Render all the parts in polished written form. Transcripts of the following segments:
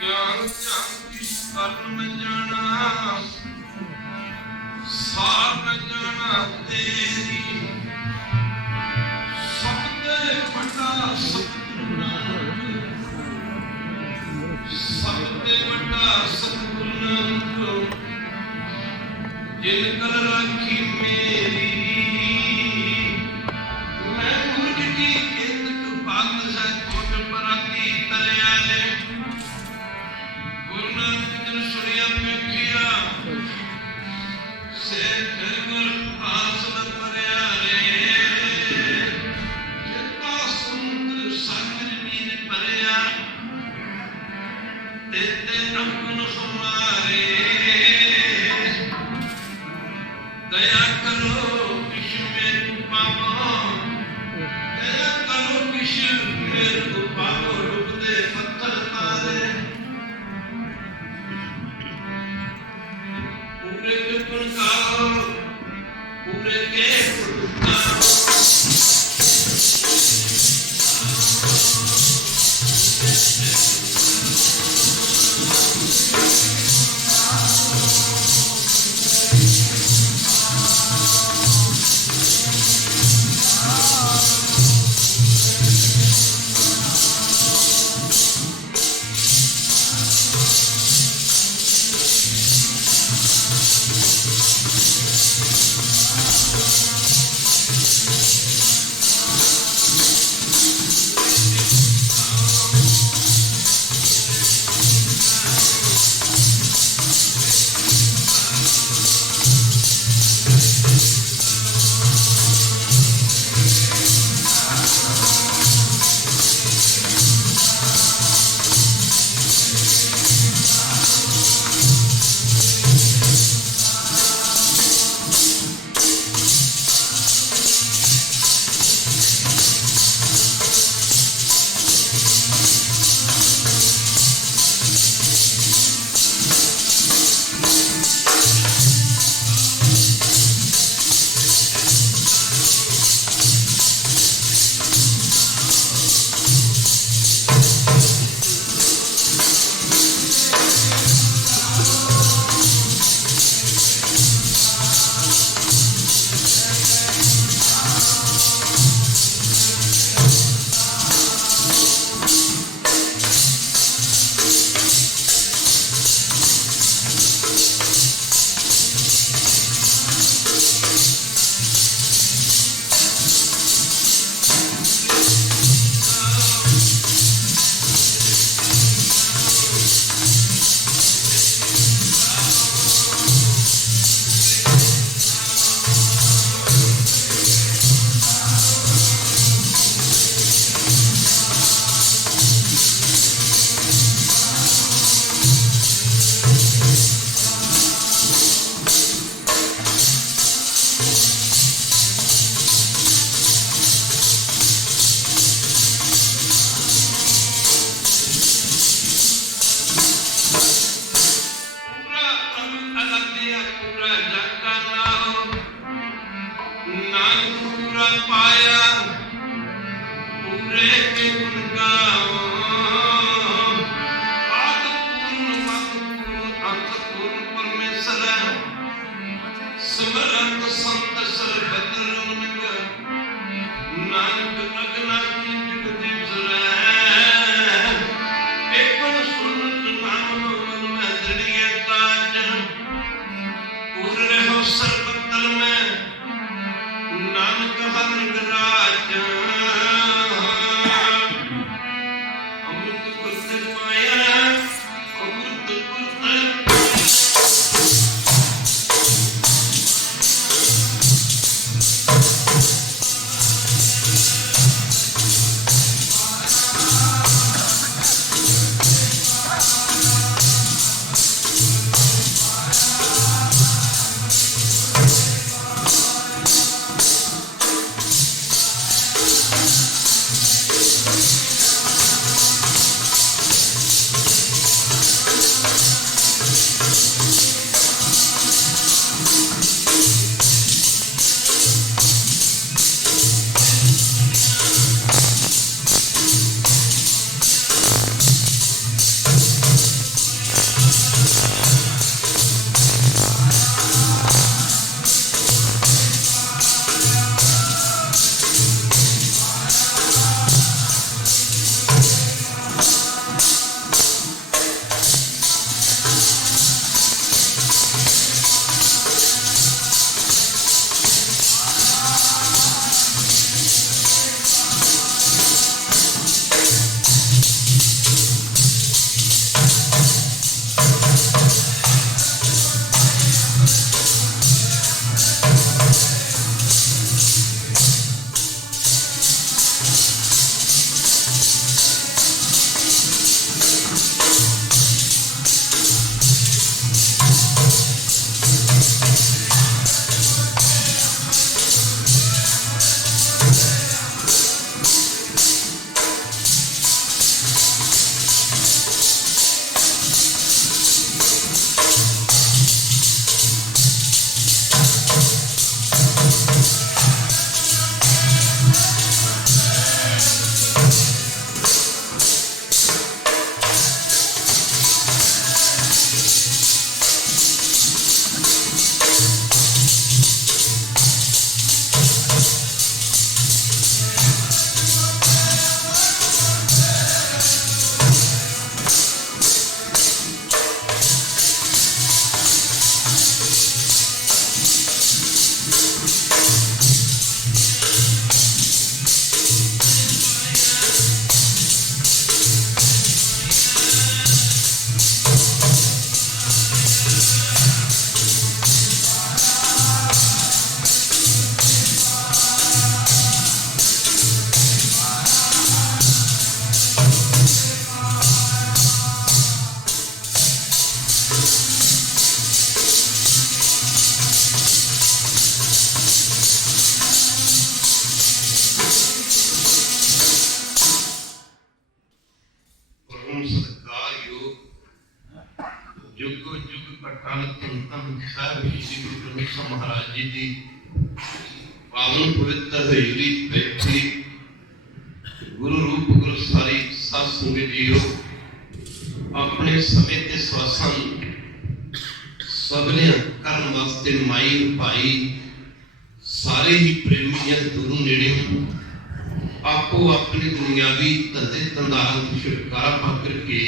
ਗਿਆਨ ਧਿਆਨ ਕਰਨ ਮੈਂ ਜਾਣਾ, ਸਾਰ ਮੈਂ ਜਾਣਾ ਤੇਰੀ, ਸਭ ਤੇ ਵੱਡਾ ਸਤਿਗੁਰੂ ਨਾਨਕ, ਸਭ ਤੇ ਵੱਡਾ ਸਤਿਗੁਰੂ ਨਾਨਕ, ਜਿਨ ਕਲ ਰਾਖੀ ਮੇਰੀ। ਮੈਂ ਮੁਰਗ ਕੀ ਕਿੰਦਕ ਭੰਗ ਹੈ ਕੋਟ ਪਰਾਤੀ ਤਰਿਆ ਨੇ, ਗੁਰੂ ਨਾਨਕ ਜਨ ਸੁਣਿਆ ਵੇਖਿਆ, ਸੇ ਫਿਰ ਗੁਰ ਆਸ ਨ ਪਰਿਆ ਰੇ, ਜਿਤਾ ਸੁੰਦਰ ਸਾਗਰ ਨੀਰ ਭਰਿਆ, ਤੇ ਨਮਨ ਹਮਾਰੇ। दया करो किशु मेरे को पावो, दया करो किशु मेरे को पावो, डूबते पत्थर तारे। पूरे के गुण गाओ, पूरे के गुण गाओ, जुगो जुग अटल धन धन साहिब श्री गुरु ग्रंथ साहिब महाराज जी की पावन पवित्र हजूरी बैठी गुरु रूप गुरु सारी साध संगत जीओ अपने समय के स्वासन सबने करने वास्ते माई भाई सारे ही प्रेमियां दूरों नेड़े आपो अपनी दुनियावी धंधे धंधारां तो छुटकारा पा करके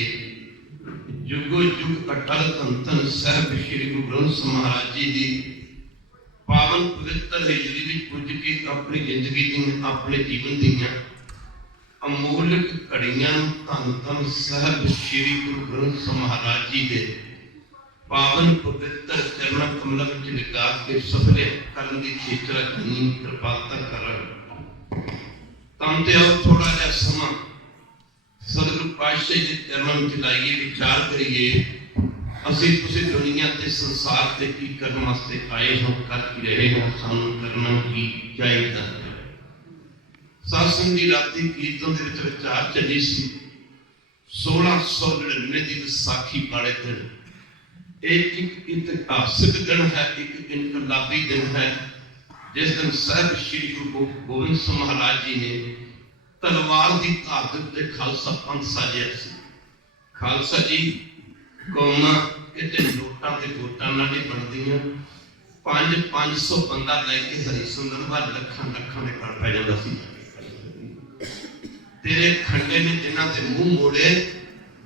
जुगो जुग अटल धन धन साहिब श्री गुरु ग्रंथ साहिब महाराज जी की पावन पवित्र हजूरी में पुज के अपनी जिंदगी दी अपने जीवन दियां अमूलक घड़ियां धन धन साहिब श्री गुरु ग्रंथ साहिब महाराज जी के पावन पवित्र चरणा कमलों में लगा के सफल करने की चेष्टा करनी कृपालता कर तम ते आओ थोड़ा जा समा सदगुरु पातशाह जी चरणों में लाइए विचार करिए असी तुसी दुनिया ते संसार ते की करने वास्ते आए हो कर की रहे हो सानू करना की चाहिए सत्संग की राती कीर्तन दे विच विचार चली सी 1699 की विसाखी वाले दिन एक इतिहासिक दिन है एक इनकलाबी दिन है जिस दिन साहिब श्री गुरु गोबिंद सिंह महाराज जी ने तलवार की ताकत से खालसा पंथ साजिया सी खालसा जी कौमा इतने नोटा के वोटा नहीं बनदियां 500 बंदा लैके हरिसुंदर वाल लखां लखां दे गल पै जांदा सी तेरे खंडे ने जिन्हां ते मुंह मोड़े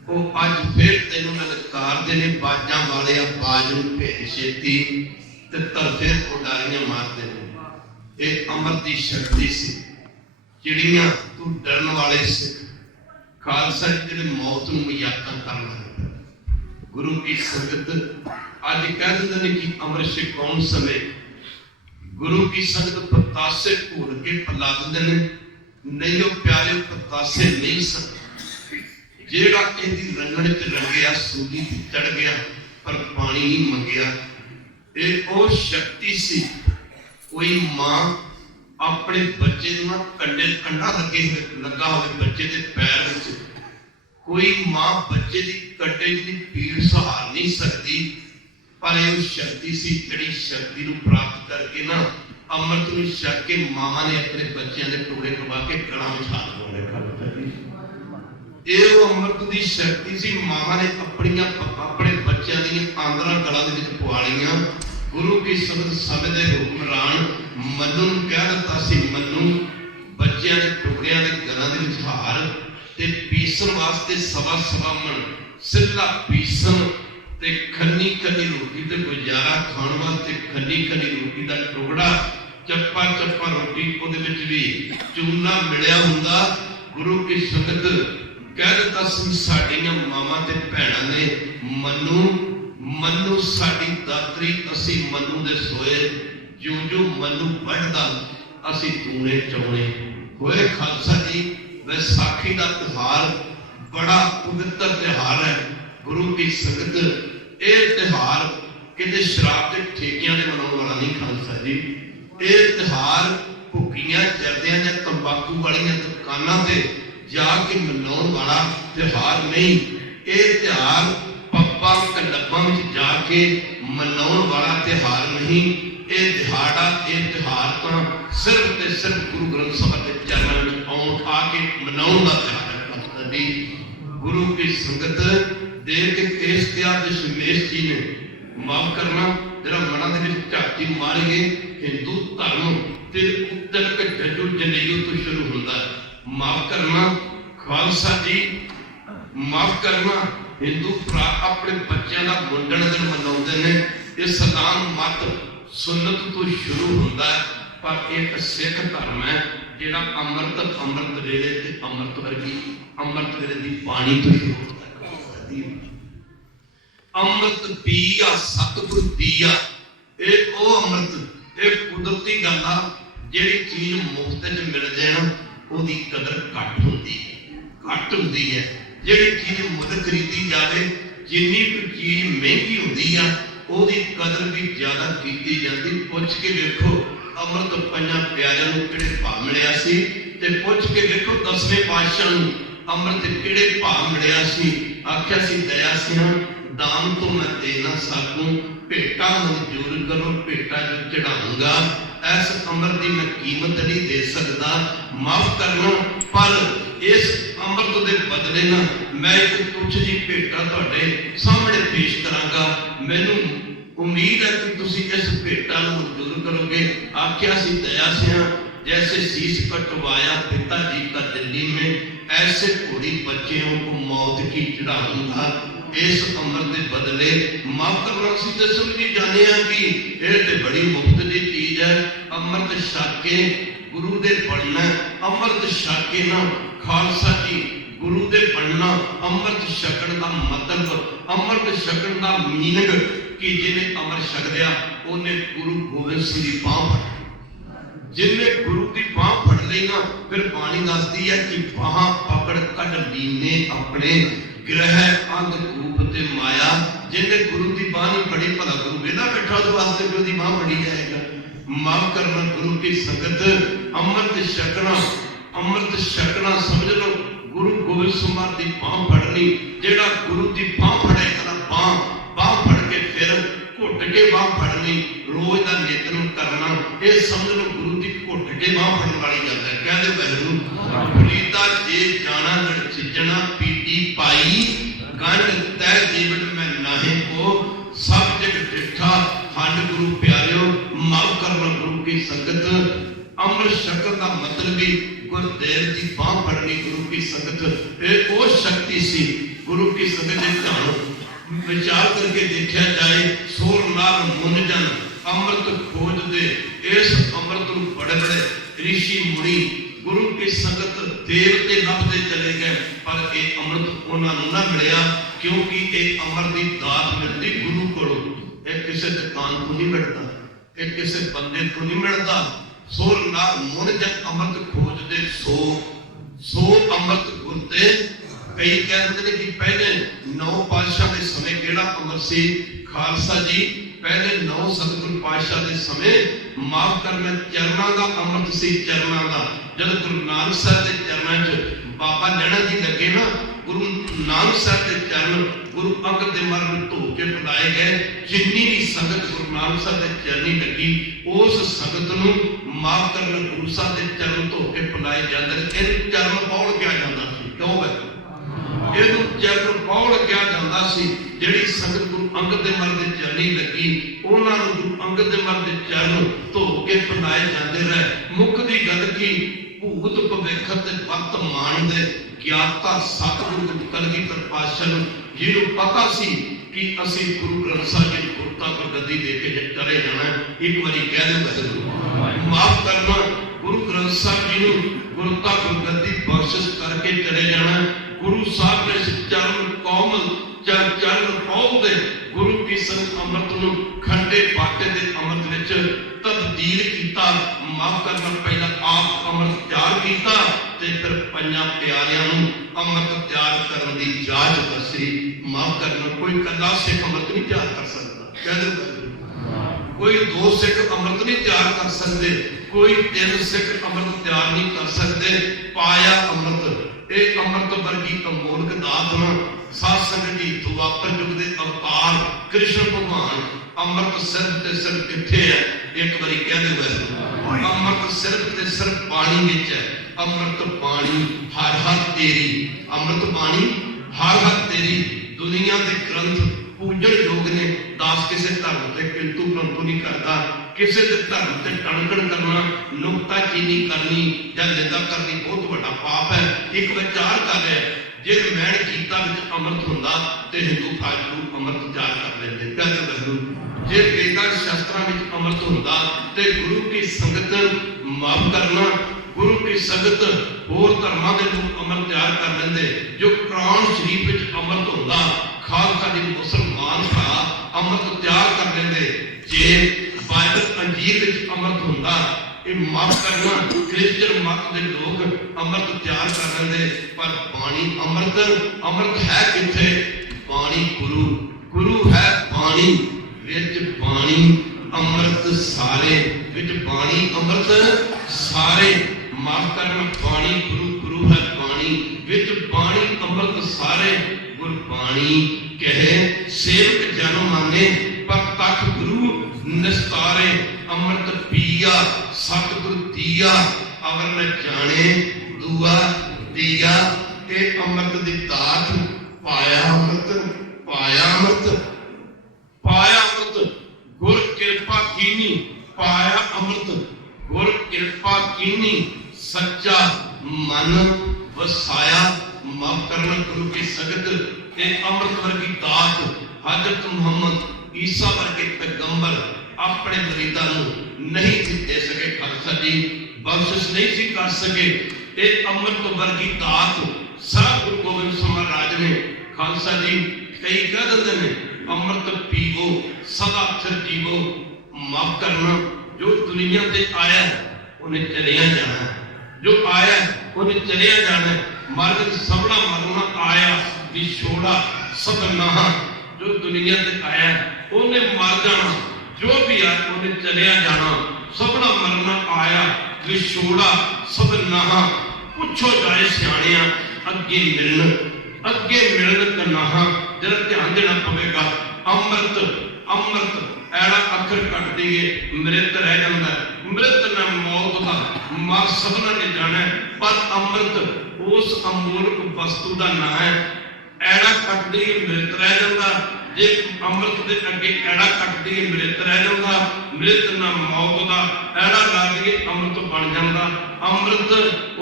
वो अज फिर तेनों ललकार दे ने बाजां वाले बाज नूं भेज छेती ते तरफे उडारियां मारदे ने ये अमर दी शक्ति सी चिड़ियां तू डरन वाले सिख खालसा जी मौत नूं मजाका कर लगे गुरु की संगत आज कह देते कि अमृत छकाउण समय गुरु की संगत पतासे घोल के पिला देंदे ने नहीं वो प्यारे पतासे नहीं सकते जेड़ा इहदी रंगण च रंगिया सूली चढ़ गया पर पानी नहीं मंगिया ये वो शक्ति सी कोई मां अपने बच्चे ना कंडे कंडा लगे लगा हो बच्चे के पैर में कोई मां बच्चे की कंडे की पीड़ सहार नहीं सकती पर यह शक्ति सी जिहड़ी शक्ति को प्राप्त करके ना अमृत में छक के मामा ने अपने बच्चों के टुकड़े करवा के गला में छाल ये अमृत की शक्ति सी मामा ने अपने बच्चों दी आंदरा गला दे विच पवा लईआं गुरु की संगत समय के हुक्मरान मनु कह दिता सी मनु बच्चों के टुकड़िया के गलों के विचार ते पीसन वास्ते सवा सवा मन सिला पीसन ते खन्नी खन्नी रोटी ते गुजारा खाण वास्ते खन्नी खन्नी रोटी का टुकड़ा चप्पा चप्पा रोटी उहदे विच भी चूना मिलिया हुंदा गुरु की संगत कह दिता सी साडियां मावां ते भैणां ने मनु मनु साडी दातरी असी मनु दे सोए जो जो मनु बढ़दा असी तूने चौने होए खालसा जी वैसाखी का त्योहार बड़ा पवित्र त्योहार है गुरु की संगत ये त्योहार किसी शराब के ठेकियां ने मनाने वाला नहीं खालसा जी ये त्योहार भुखियां जरदियां या तंबाकू वाली दुकानां ते जाके मनाने वाला त्योहार नहीं ये त्योहार पब्बां क्लबां में जाके मनाने वाला त्योहार नहीं ये दिहाड़ा ये त्योहार तो सिर्फ ते सिर्फ गुरु ग्रंथ साहिब के चरणों में आउण आके मनाने का त्योहार है गुरु की संगत देख के केस त्याग सुमेश जी ने माफ करना जरा मना दे विच झाती मार गए हिंदू धर्म ते उतरक जजू जनेऊ तो शुरू होता माफ करना खालसा जी माफ करना हिंदू भरा अपने बच्चों का मुंडन दिन मनाते हैं ये सदान मत सुन्नत तो शुरू होता है पर एक सिख धर्म है जिहड़ा अमृत अमृत वेले ते अमृत वर्गी अमृत वेले की पानी तो शुरू होता है अमृत पिया सतगुर दिया ये ओ अमृत ये कुदरती गल आ जिहड़ी चीज मुफ्त च मिल जाए ना ओदी कदर घट होती है जिहड़ी चीज मुल खरीदी जाए जिन्नी कोई चीज महंगी होती है ओदी कदर भी ज्यादा की जाती पुछ के देखो अमृत पंजां प्यारिਆਂ ਨੂੰ ਕਿਹੜੇ ਭਾਅ ਮਿਲਿਆ ਸੀ ਤੇ ਪੁੱਛ ਕੇ ਦੇਖੋ 10ਵੇਂ ਪਾਤਸ਼ਾਹ ਨੂੰ अमृत किहड़े भाव मिलिया सी आख्या सी दया सिंह दाम तो मैं दे ना सकूं, भेटा मंजूर करो, भेटा जो चढ़ाऊंगा, इस अमृत की मैं कीमत नहीं दे सकता, माफ करना, पर इस अमृत के बदले ना मैं एक तुच्छ जी भेटा तुहाडे सामने पेश करांगा। मैनू उम्मीद है कि तुसी इस भेटा नूं मंजूर करोगे। आख्या सी दया सिया जैसे शीश कटवाया पिता जी का दिल्ली में, ऐसे घोड़ी बच्चियों को मौत की चढ़ाऊंगा। इस अमृत के बदले माफ करना सी तो समझी जाने कि यह तो बड़ी मुफ्त की चीज है। अमृत छक के गुरु दे बनना, अमृत छक के ना खालसा जी गुरु दे बनना। अमृत छकण का मतलब, अमृत छकण का मीनिंग कि जिन्हें अमृत छक लिया उन्हें गुरु गोबिंद सिंह की बांह फड़, जिन्हें गुरु की बांह फड़ ली ना, फिर बाणी दसदी है कि बांह पकड़ कढ़ लीने अपने ग्रह अंग रूप ते माया। जिन्हें गुरु की बांह नहीं फड़ी, भला गुरु वेला बैठा उस वास्ते भी उसकी बांह फड़ी जाएगा। माफ करना, गुरु की संगत अमृत छकना, अमृत छकना समझ लो गुरु गोबिंद सिंह महाराज की बांह फड़नी। जेड़ा गुरु की बांह फड़े बांह फड़ के फिर घुट के बांह फड़नी, रोज का नियतन करना, ये समझ लो गुरु की घुट के बांह फड़न वाली गल है। कह दे वाहिगुरू फरीदा जे जाना गढ़ छिजना, पीटी पाई गंढ तय जीवन में नाहे को, सब जग डिठा हंड गुरु प्यारियो। माफ करना, गुरु की संगत अमृत छकन का मतलब भी गुरुदेव की बांह फड़नी। गुरु की संगत ये वो शक्ति सी, गुरु की संगत ध्यान विचार करके देखा जाए। सोर नाल मुन जन अमृत खोज दे, इस अमृत को बड़े बड़े ऋषि मुनि गुरु की संगत देवते लभते चले गए, पर यह अमृत उन्होंने ना मिलिया, क्योंकि यह अमृत की दात मिलती गुरु कोलों। यह किसी दुकान को नहीं मिलता, यह किसी बंदे को नहीं मिलता। सोर नाल मुन जन अमृत खोज दे, सो अमृत गुरते। कई कहते हैं कि पहले 9 पातशाह के समय केड़ा अमृत सी, खालसा जी पहले 9 सतगुरु पातशाह के समय माफ करना चरणों का अमृत सी, चरणों का। जब गुरु नानक साहब के चरणों च बाबा नैना जी लगे ना, गुरु नानक साहब के चरण गुरु अंगद देव महाराज ने धो के पिलाए गए। जिन्नी भी संगत गुरु नानक साहब के चरनी लगी, उस संगत नूं माफ करना गुरु साहब के चरण धो के पिलाए जाते। इन चरण पौड़ क्या जाता सी, क्यों है चरण पौड़ क्या जाता सी। जिहड़ी संगत गुरु अंगद देव महाराज के चरनी लगी, उन्होंने गुरु अंगद देव महाराज के चरण धो के पिलाए जाते रहे। मुख की गल की भूत भविख ते वर्तमान दे ज्ञाता सतगुरु कलगीधर पातशाह नूं जिहनूं पता सी कि असीं गुरु ग्रंथ साहिब जी गुरता पर गद्दी दे के चले जाना। एक बारी कह दे वाहिगुरू माफ करना, गुरु ग्रंथ साहिब जी नूं गुरता पर गद्दी बख्शिश करके चले जाना। गुरु साहब ने चरण कौमल चरण पौध दे गुरु की संग अमृत नूं खंडे बाटे दे अमृत विच तब्दील कीता। माफ करना, पहला आप अमृत तैयार कीता ते फिर पंजां प्यारियां नूं अमृत तैयार करन दी जाच दसी। माफ करना, कोई कल्ला सिख अमृत नहीं तैयार कर सकता। कह दो कोई 2 सिख अमृत नहीं तैयार कर सकते, कोई 3 सिख अमृत तैयार नहीं कर सकते। पाया अमृत, ये अमृत वर्गी अमोलक दात ना। साध संगत जी द्वापर युग के अवतार कृष्ण भगवान अमृत सिर्फ ते सिर्फ किथे है? एक बारी कह दो अमृत सिर्फ ते सिर्फ पानी विच है। अमृत पानी हर हर तेरी, अमृत पानी हर हर तेरी। दुनिया के ग्रंथ पूजन योग ने, दास किसी धर्म से किंतु परंतु नहीं करता, किसी धर्म से टणकण करना, नुकताचीनी करनी या निंदा करनी बहुत बड़ा पाप है। एक विचार कर रहा है, जे मैन गीता विच अमृत हुंदा ते हिंदू फाजलू अमृत तैयार कर लेंदे। कहते वाहिगुरू जे वेदां शास्त्रां विच अमृत हुंदा ते गुरु की संगत माफ करना, गुरु की संगत होर धर्मां दे लोग अमृत तैयार कर लेंदे। जो कुरान शरीफ विच अमृत हुंदा, खालसा जी मुसलमान भरा अमृत तैयार कर लेंदे। जे बाइबल अंजीर विच अमृत हुंदा, ये माफ करना क्रिश्चियन मत के लोग अमृत तैयार कर लेंदे। पर पानी अमृत, अमृत है किथे? पानी गुरु, गुरु है पानी, विच पानी अमृत सारे, विच पानी अमृत सारे। माफ करना, पानी गुरु, गुरु है पानी, विच बाणी अमृत सारे गुरबाणी कहे सेवक जन माने पर तख गुरु निस्तारे अमृत पिया सतगुरु दिया अवर न जाने दुआ दिया ए अमृत दी दात पाया अमृत पाया अमृत पाया अमृत गुर कृपा कीनी पाया अमृत गुर कृपा कीनी सच्चा मन वसाया माफ करना गुरु की संगत ते अमृत वर्गी दात हजरत मुहम्मद ईसा वर्गे पैगंबर अपने मरीदा नहीं दे सके खालसा जी बख्शिश नहीं सी कर सके ये अमृत वर्गी दात साहब गुरु गोबिंद सिंह महाराज ने खालसा जी कई कह देते हैं अमृत पीवो सदा स्थिर जीवो माफ करना जो दुनिया से आया उन्हें चलिया जाना जो आया उन्हें चलिया जाना मर्द सबड़ा मरना आया विछोड़ा सब नहा जो दुनिया से आया उन्हें मर जाना जो भी आया उन्हें चलिया जाना सबड़ा मरना आया विछोड़ा सब नहा पुछो जाए सियाणिया अगे मिलन कन्हा जरा ध्यान देना पवेगा अमृत अमृत ऐड़ा अखर कट दिए मृत रह जाता मृत न मौत का मर सबना ने जाना पर अमृत उस अमूलक वस्तु का ना है ऐड़ा कट दिए मृत रह जाता जे अमृत के अगे ऐड़ा कट दिए मृत रह जाता मृत न मौत का ऐड़ा ला दिए अमृत बन जाता अमृत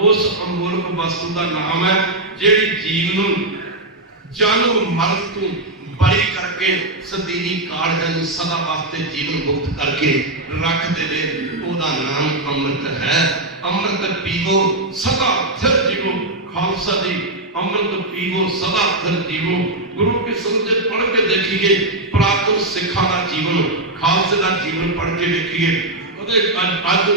उस अमूलक वस्तु का नाम है जिहड़ी जीव नूं जन्म मरण तों बरी करके सदीनी काल सदा वास्ते जीवन मुक्त करके रख दे ओदा नाम अमृत है अमृत पीवो सदा स्थिर जीवो खालसा जी अमृत पीवो सदा स्थिर जीवो गुरु के संदेश पढ़ के देखिए पुरातन सिखा का जीवन खालसे का जीवन पढ़ के देखिए अज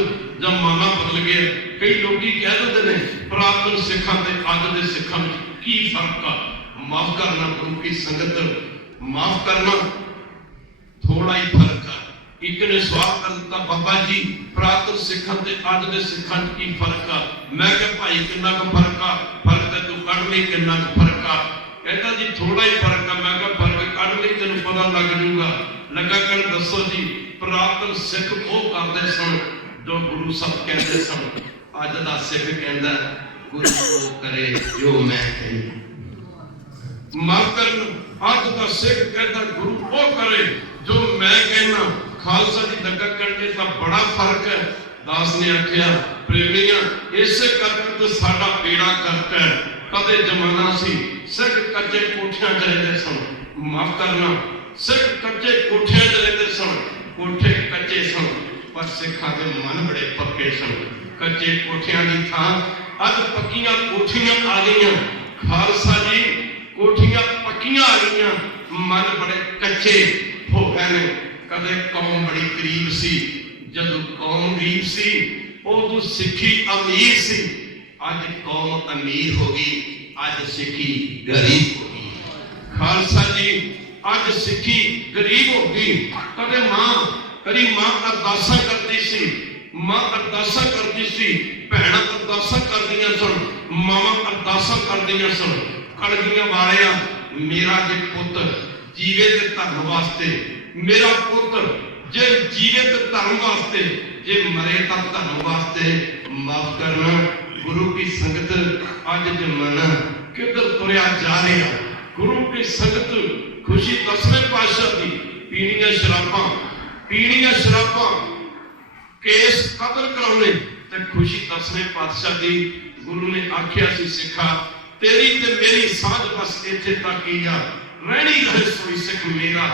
जमाना बदल गया कई लोग कह देते हैं पुरातन सिखा से अज के सिखा में की फर्क आ माफ करना गुरु की संगत माफ करना थोड़ा ही फर्क है एक ने सवाल कर दिता बाबा जी पुरातन सिखा ते अज दे सिखा की फर्क आ मैं कहा भाई कितना का फर्क आ फर्क ते तू कढ़ नहीं कितना का फर्क आ कहता जी थोड़ा ही फर्क आ मैं कहा फर्क कढ़ नहीं तेन पता लग जूगा लगा कर दसो जी पुरातन सिख वो करते सन जो गुरु सब कहते सन अज दा सिख कहता गुरु वो करे जो मैं कहूं माफ करना अज का सिख कहता गुरु वो करे जो मैं कहना खालसा जी दगा करने का बड़ा फर्क है दास ने आख्या प्रेमिया इसे करके तो साडा बेड़ा करता है कदे जमाना सी सिख कच्चे कोठियां च रहंदे सन माफ करना सिख कच्चे कोठियां च रहंदे सन कोठे कच्चे सन पर सिखां दे मन बड़े पक्के सन कच्चे कोठियां दी थां अज पक्कियां कोठियां आ गईयां खालसा जी कोठियां पक्कियां आ गई मन बड़े कच्चे हो गए कदे कौम बड़ी गरीब सी जदों कौम गरीब सी उदों सिखी अमीर सी अज कौम अमीर हो गई अज सिखी गरीब हो गई खालसा जी अज सिखी गरीब हो गई कदे कदी मां अरदासा करती सी मां अरदासा करती सी भैन अरदासा करदियां सन मावां अरदासा करदियां सन कलगियां वालिया मेरा जे पुत्र जीवे ते धर्म वास्ते मेरा पुत्र जे जीवे ते धर्म वास्ते जे मरे तो धर्म वास्ते माफ करना गुरु की संगत अज जमाना किधर तुरया जा रहा गुरु की संगत खुशी 10वें पातशाह की पीणियां शराबां केस कतल कराने ते खुशी 10वें पातशाह की गुरु ने आख्या सी सिखा तेरी ते मेरी साझ बस इत्थे तक ही आ रहनी रहे सोई सिख मेरा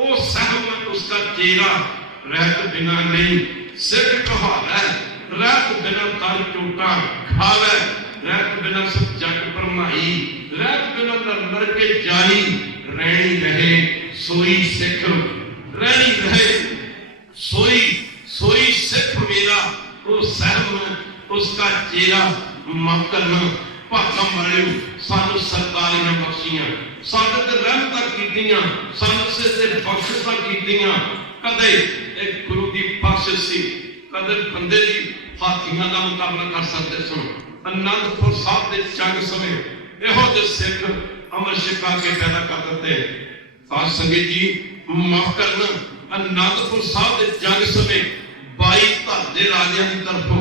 ओ सहमत उसका चेहरा रहत बिना नहीं सिख कहावे रहत बिना तर चोटा खावे रहत बिना सब जग भरमाई रहत बिना तर नरके जाई रहनी रहे सोई सिख रहनी रहे सोई सिख मेरा ओ सहमत उसका चेहरा माफ करना भागा मारियो सानू सरकार ने बख्शियां साडे ते रहमतां कीतियां सानू से बख्शिशां कीतियां कदे एक गुरु दी बख्शिश सी कदे बंदे दी हाथियां दा मुकाबला कर सकदे सन आनंदपुर साहब दे जंग समय ਇਹੋ ਜਿਹੇ ਸਿੱਖ अमर शिका के पैदा कर देते हैं। साध संगत जी माफ करना, आनंदपुर साहब के जंग समय 22 धर के राजियां की तरफों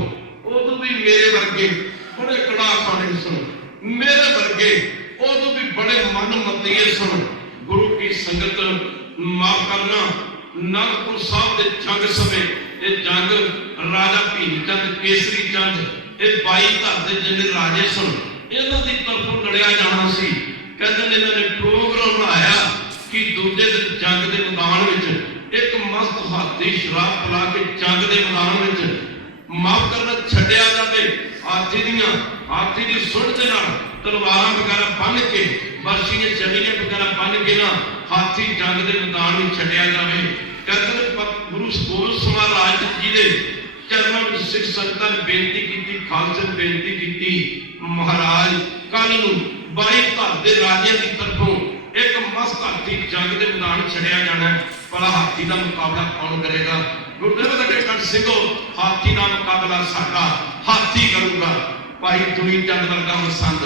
उदों भी मेरे वर्गे बड़े कड़ा खाने सन, मेरे वर्गे उदों भी बड़े मन मतीए सन। गुरु की संगत माफ करना, आनंदपुर साहब के जंग समय ये जंग राजा भीमचंद केसरी चंद ये 22 धर के जिन्ने राजे सन इन्हों की तरफों लड़िया जाना सी। कहते इन्होंने प्रोग्राम बनाया कि दूजे दिन जंग के मैदान में एक मस्त हाथी शराब पिला के जंग के मैदान में माफ करना छड्या जाए। हाथी की सुंड के नाल तलवार वगैरह बन के बरसी ने चलियां वगैरह बन के ना हाथी जंग के मैदान में छड्या जाए। कहते गुरु गोबिंद सिंह महाराज जी के चरणों में सिख संगतां ने बेनती की, खालसे ने बेनती की, महाराज कल नूं 22 धर के राजियां की तरफों एक मस्त हाथी जंग के मैदान छड़िया जाना है। भला हाथी का मुकाबला कौन करेगा? गुरुदेव गढ़ सिंघो हाथी का मुकाबला साडा हाथी करूंगा। भाई दुनी चंद वर्गा मसंद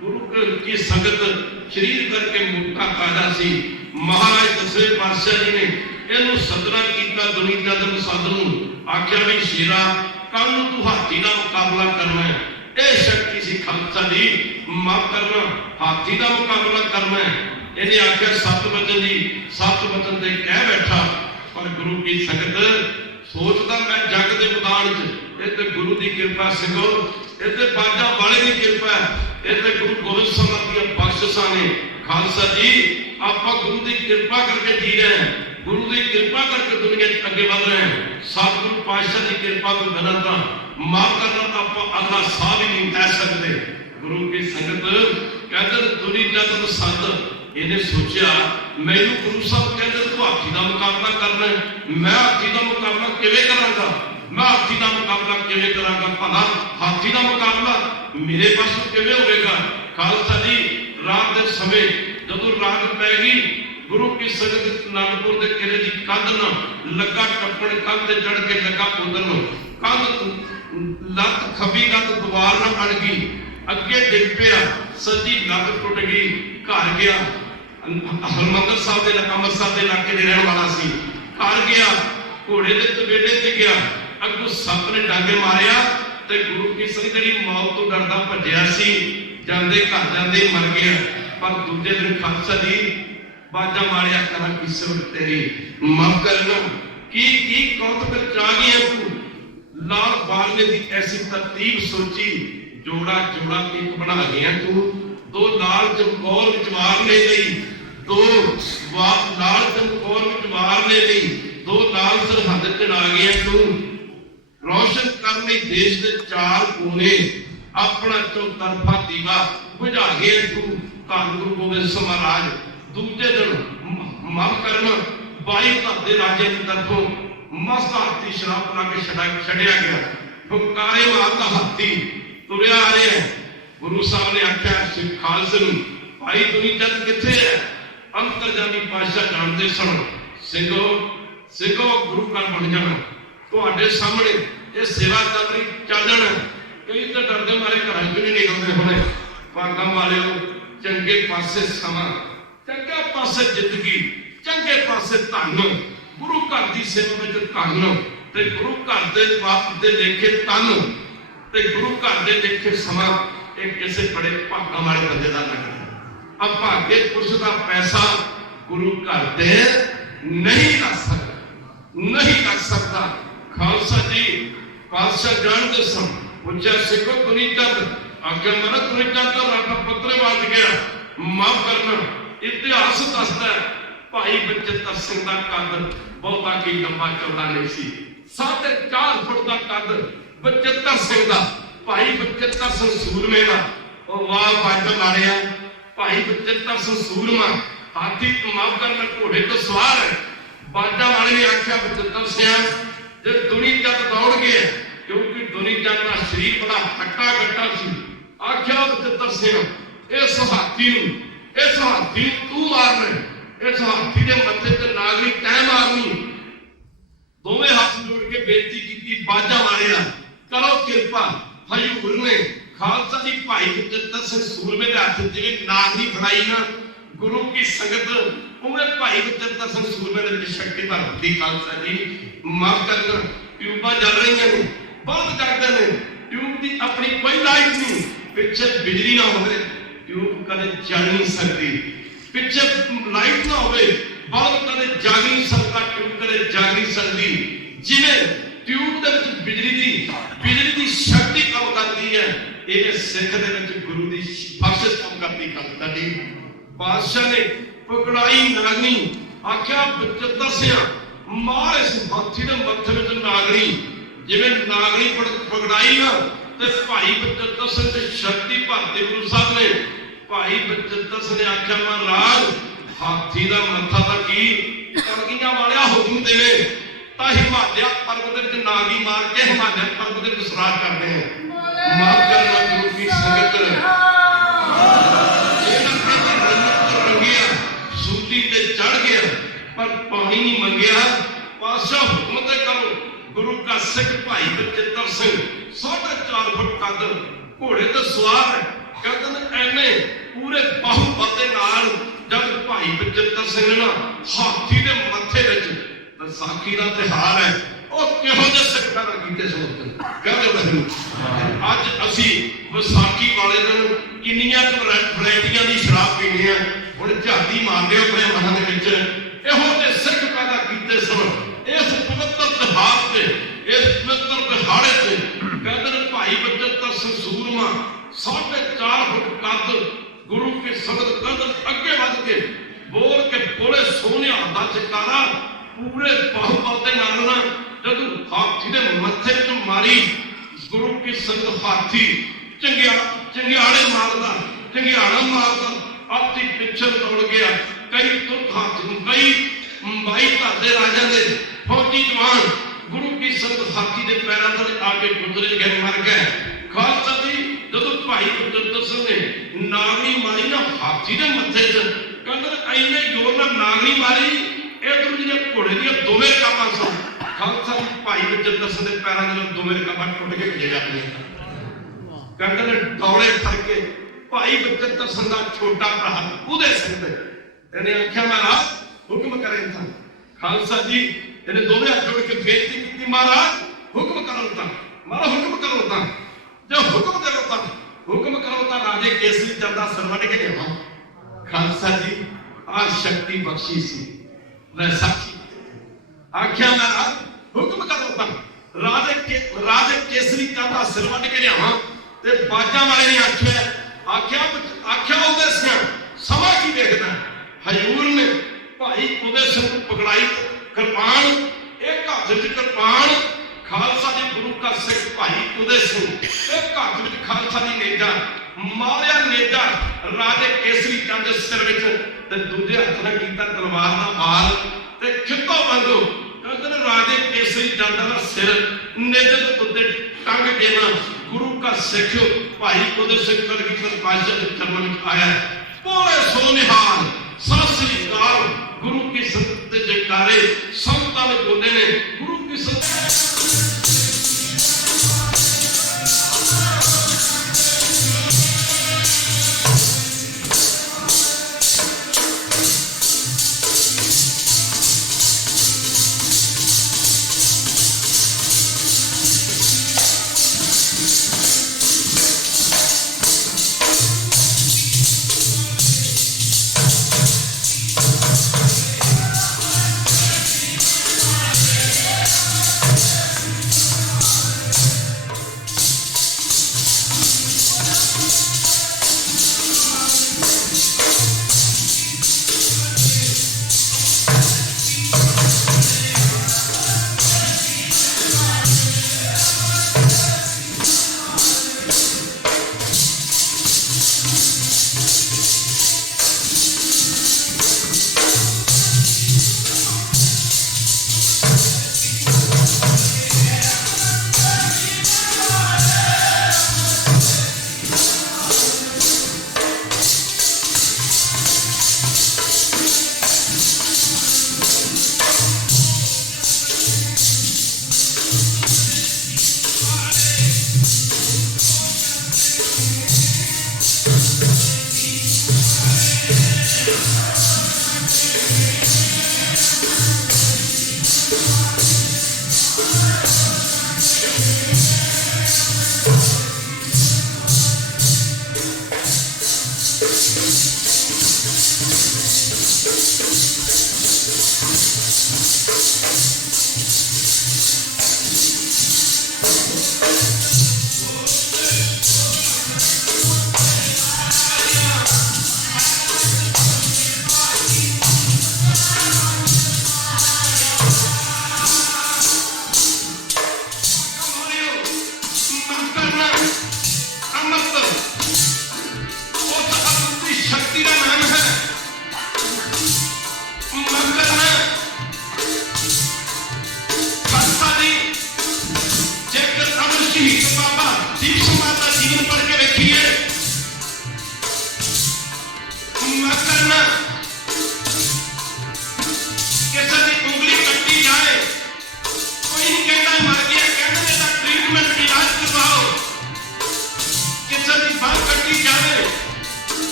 गुरु की संगत शरीर करके मुक्ता काजा सी। महाराज दसवें पातशाह जी ने इहनूं सदना कीता दुनी चंद मसंद नूं, आख्या भी शेरा कल नूं तू हाथी का मुकाबला करना है। यह शक्ति सी खालसा जी माफ करना, हाथी का मुकाबला करना है। इन्हें आख्या 7 वचन जी 7 वचन से कह बैठा। पर गुरु की संगत सोचता मैं जंग के मैदान च गुरु की कृपा सिंघो, ये बाजा वाले की कृपा है, ये गुरु गोबिंद सिंह दी बख्शिशां ने। खालसा जी आप गुरु की कृपा करके जी रहे हैं, गुरु की कृपा करके दुनिया अगे बढ़ रहे हैं। सतगुरु पातशाह की कृपा को बिना तो माफ करना आप अगला साह भी नहीं कह सकते। गुरु की संगत कहते दुनी जद मसंद इन्हें सोचा मैनू गुरु साहब कहते तू हाथी का मुकाबला करना है, मैं हाथी का मुकाबला किवें करांगा, मैं हाथी का मुकाबला किवें करांगा? भला हाथी का मुकाबला मेरे पास किवें होगा? खालसा जी रात के समय जदों रात पै गई गुरु की संगत आनंदपुर के किले की कंध न लगा टप्पण, कंध से चढ़ के लगा उधर कंध लत खबी लत दीवार न अड़ गई, अगे डिग पिया, सज्जी लत टुट गई, घर गया। हरमंदर साहब के अमृतसर के इलाके में रहने वाला सी, घर गया घोड़े के तबेले से गया, अगों सप ने डांगे मारिया ते गुरु की संगत जी मौत तो डरदा भजया सी, जांदे घर जांदे मर गया। पर दूजे दिन खालसा जी बाजा मारिया करा किस्मत तेरी माफ करना की कौत फिर चा गया तू। लाल बारने की ऐसी तरतीब सोची, जोड़ा जोड़ा एक बना गया तू। दो लाल चमकौर विचवारने लई, दो लाल चमकौर विचवारने लई, दो लाल सरहद चढ़ा गया तू। रोशन करने देश के 4 कोने अपना चौतरफा दीवा बुझा गया तू। धन गुरु गोबिंद सिंह महाराज दूजे दिन माफ करना 22 धर के राजे की तरफों मस्त हाथी शराब पिला के छड़िया गया। फुकारे मारता हाथी तुरया आ रहा है। गुरु साहब ने आख्या खालसे नूं भाई दुनी चंद किथे है? अंतरजामी पातशाह जानते सन। सिंघो सिंघो गुरु घर बन जाना, तुहाडे सामने ये सेवा करनी चल जाना। कई तो डरदे मारे घर चों नहीं निकलते होने। भागम वाले चंगे पासे समा, चंगे पासे जिंदगी, चंगे पासे धन, गुरु घर की सेवा में धन ते गुरु घर के बाप के लेखे तन ते गुरु घर के लेखे समा एक किसी बड़े भागम वाले बंदे का लगता। अब भाग्य पुरुष का पैसा गुरु घर दे नहीं लग सकता, नहीं लग सकता। खालसा जी पातशाह जानते सन, पूछा सिखो दुनी चंद आगे मना दुनी चंद तो राठा पत्रे बच गया। माफ करना इतिहास दसदा है भाई बचेतर सिंह का कद बहुता की लंबा चौड़ा नहीं सी। 4.5 फुट का कद बचेतर सिंह का, भाई बचेतर सिंह सूरमे का। वाह बाजा मारिया भाई बचेतर सिंह सूरमा, हाथी तो माफ करना घोड़े तो सवार है। बाजा वाले ने आख्या बचेतर सिंह जो दुनी चंद दौड़ गए, क्योंकि दुनी चंद का शरीर बड़ा हट्टा कट्टा सी। आख्या बचेतर सिंह इस हाथी तू मारना, इस हाथी के मत्थे ते नागरी तै मारनी। दोवें हाथ जोड़ के बेनती की, बाजा मारिया करो कृपा। हजूर ने खालसा जी भाई बचेतर सिंह सूरमे के हाथ जिवें नागरी फड़ाई ना गुरु की संगत उमें भाई बचेतर सिंह सूरमे ने शक्ति भरती। खालसा जी माफ करना ट्यूबा जल रही ने बहुत करते हैं ट्यूब की अपनी कोई लाइट नहीं पिछे बिजली ना हो ट्यूब कदे जल नहीं सकती पिछे लाइट ना हो बहुत कदे जाग नहीं सकता ट्यूब कदे जाग नहीं सकती जिवें ट्यूब दे विच बिजली की शक्ति काम करती है ये सिख दे विच गुरु की बख्शिश काम करती। खालसा जी बादशाह ने पकड़ाई नागनी आख्या बचेतर सिंह मार इस हाथी के मत्थे विच नागनी जिवें नागनी पकड़ाई ना ते भाई बचेतर सिंह की शक्ति भरती। गुरु साहब ने भाई बचेतर सिंह ने आख्या महाराज हाथी का मत्था तो की कलगियां वालिया हुक्म देवे ता हिमालय पर्वत विच नागी मार के हिमालय पर्वत विच विसराज करते हैं। माफ करना गुरु की संगत सूली ते चढ़ गया पर पानी नहीं मंगया पातशाह हुक्म ते करो। गुरु का सिख भाई बचेतर सिंह 4.5 फुट कद घोड़े ते सवार है कहते एने पूरे बाहुबल दे नाल जब भाई बचेतर सिंह ने ना हाथी दे मत्थे विच विसाखी का त्योहार है और किहो जे सिख पैदा कीते समझते कहते वैरू अज असी विसाखी वाले दिन किन्नियां वैरायटियां दी शराब पीने हैं हुण झाती मारदे अपने मनां दे विच इहो जे सिख पैदा कीते सन इस पवित्र त्योहार ते इस पवित्र दिहाड़े ते कहते भाई बचेतर सिंह सूरमा 4.5 फुट कद गुरु की संगत कदम अगे वध के बोल के बोले सोने दा जयकारा पूरे बाहुबल के नाल ना जब हाथी के मत्थे च मारी गुरु की संगत हाथी चंगियाड़े मारदा चंगियाड़ा मारदा आपसी पिछड़ दौड़ गया कई तुर हाथी कई बाई धाते राजा ने फौजी जवान गुरु की संगत हाथी के पैरों तले आके गुजरे गए मर गए। खालसा जी जब भाई बचेतर सिंह ने नागरी मारी ना हाथी के मत्थे च कहते इन्ने जोर नाल नागरी मारी इधर जी घोड़े दी दोवें रकाबां सन खालसा जी भाई बचेतर सिंह के पैरों के दोवें रकाबां टुट के भजे जाते कहते दौड़े फड़के भाई बचेतर सिंह का छोटा भरा उदय सिंह ने इन्हें आख्या महाराज हुक्म करें था। खालसा जी इन्हें दोवें हाथ जोड़ के बेनती की महाराज हुक्म करो ता मारो हुक्म करो ता जो हुक्म करो ता हुक्म करो ता राजे केसरी चंद दा सिर वट के लियावां। खालसा जी आ शक्ति बख्शी सी वैसाखी आख्या महाराज हुक्म करो ता राजे केसरी चंद दा सिर वट के लियावां ते बाजा वाले ने आख्या उदय सिंह समा की देखदा हजूर ने भाई उदय सिंह को पकड़ाई कृपान एक हाथ में कृपान खालसा जी गुरु का सिख भाई उदय सिंह एक हाथ में खालसा जी नेजा मारिया नेजा राजे केसरी चंद सिर विच ते दूजे हाथ ने कीता तलवार दा वार ते खिੱਤੋਂ वांगू कहते राजे केसरी चंद दा सिर नेजे ते उत्ते टंग के ना गुरु का सिख भाई उदय सिंह कलगीधर पातशाह के चरणों में आया बोले सो निहाल सत श्री अकाल गुरु की संगत ते जयकारे संतां ने बोले ने गुरु की संगत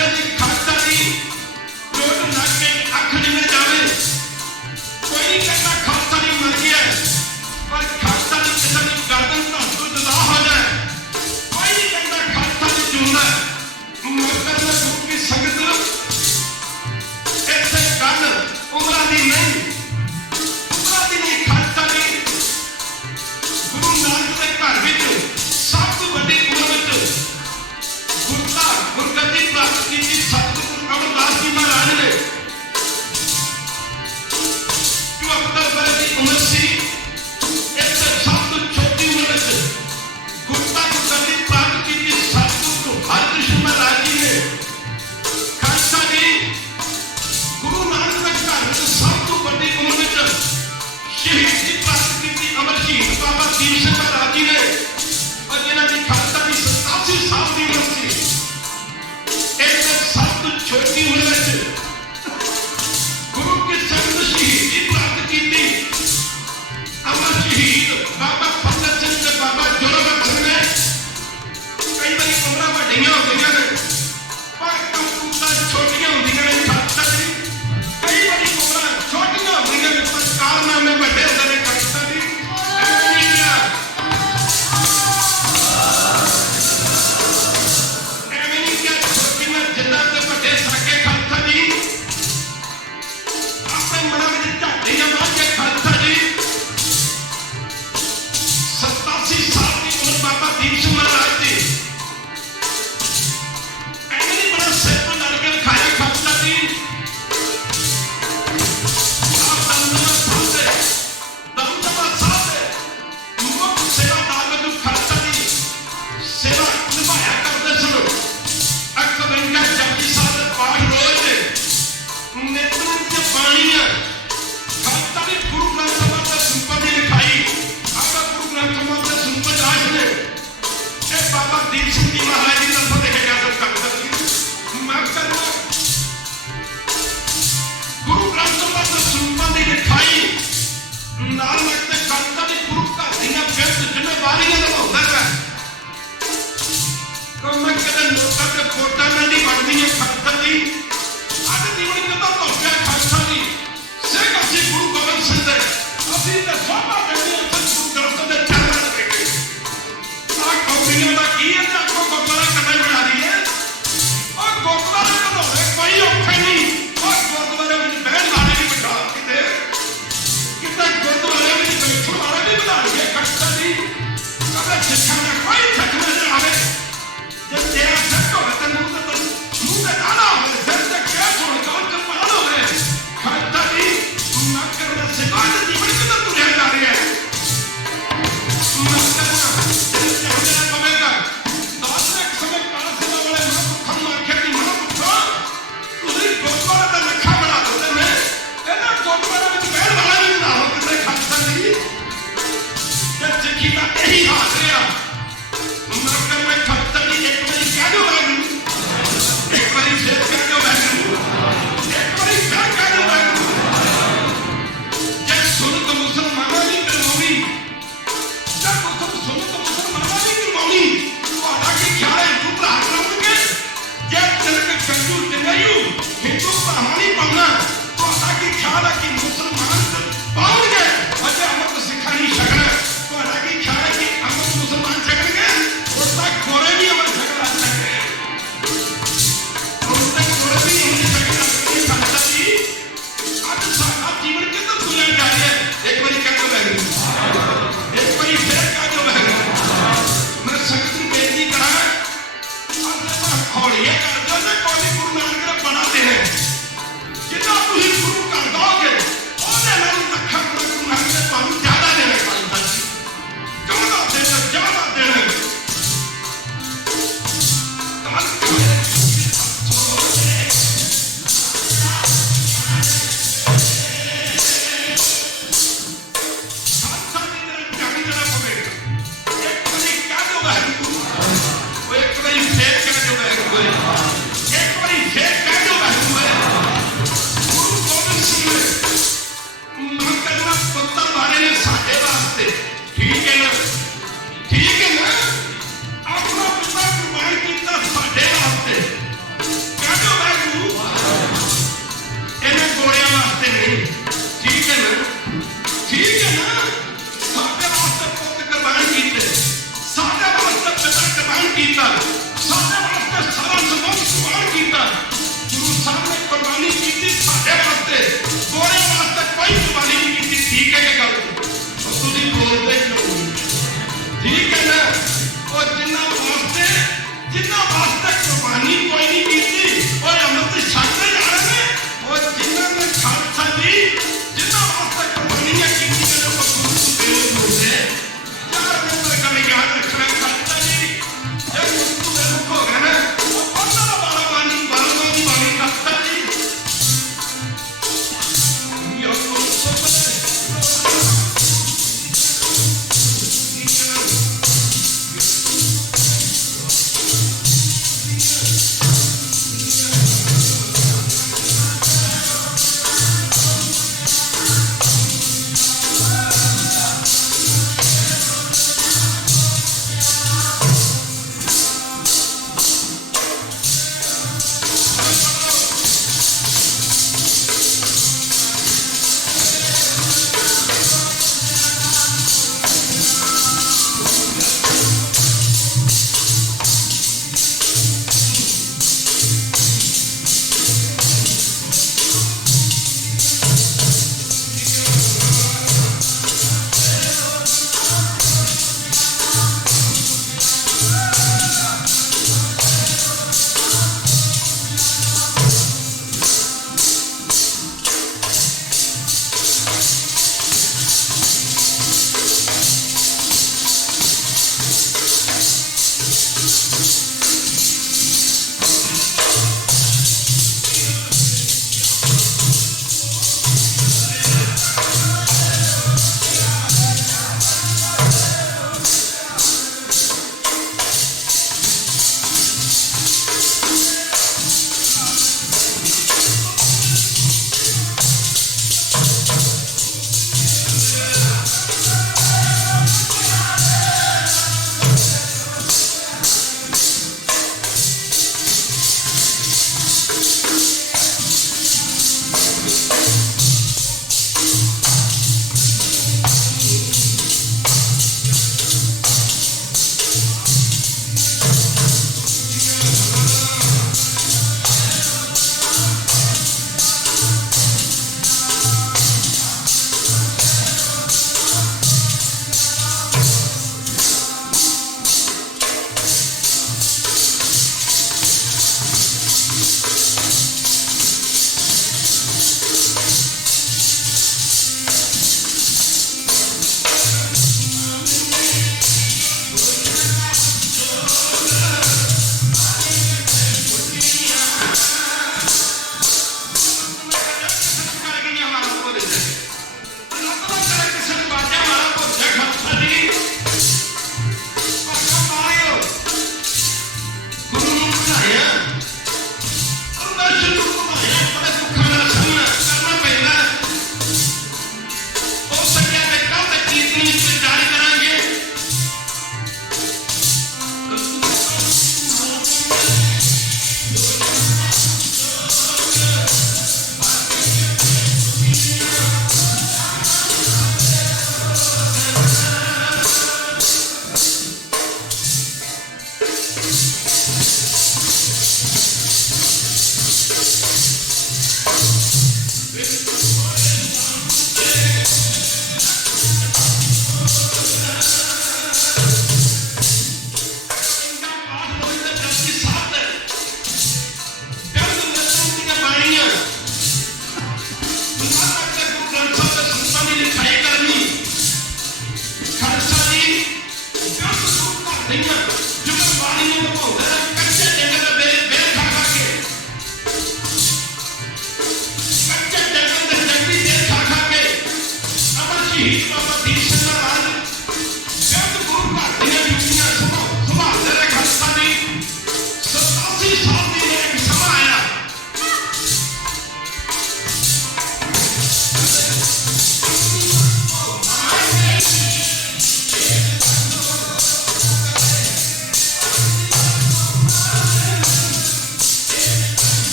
कहते जी खालसा जी चोट लग के अख नहीं जावे, कोई नहीं कहता खालसा जी मर गया, पर खालसा जी किसी की गर्दन धड़ तो जुदा हो जाए, कोई नहीं कहता खालसा जी जिंदा है। मगर मैं गुरु की संगत इतने गल उमरा दी नहीं, उमरा दी नहीं। खालसा जी गुरु नानक के घर में सब तो बड़ी उम्र गुरता गुरगति प्राप्त की सतगुरु अमरदास जी महाराज ने 74 वर्ष की उम्र सी, एक सब तो छोटी उम्र गुरता गुरगति प्राप्त की सतगुरु हरकृष्ण महाराज जी ने खालसा जी गुरु नानक के घर में सब तो बड़ी उम्र शहीदी प्राप्त की अमर शहीद बाबा दीप सिंह महाराज जी ने, और जिन्हों की खालसा की 87 साल की उम्र थी, एक सब तो छोटी उम्र गुरु की संगत शहीदी प्राप्त की अमर शहीद बाबा फतेह सिंह ते बाबा जोरावर सिंह ने। कई बार उम्र वड्डियां होंदियां ने पर करतूतां छोटियां होंदियां ने। खालसा जी कई बार उम्र छोटियां होंदियां ने पर कारनामे वड्डे होंदे ने। खालसा जी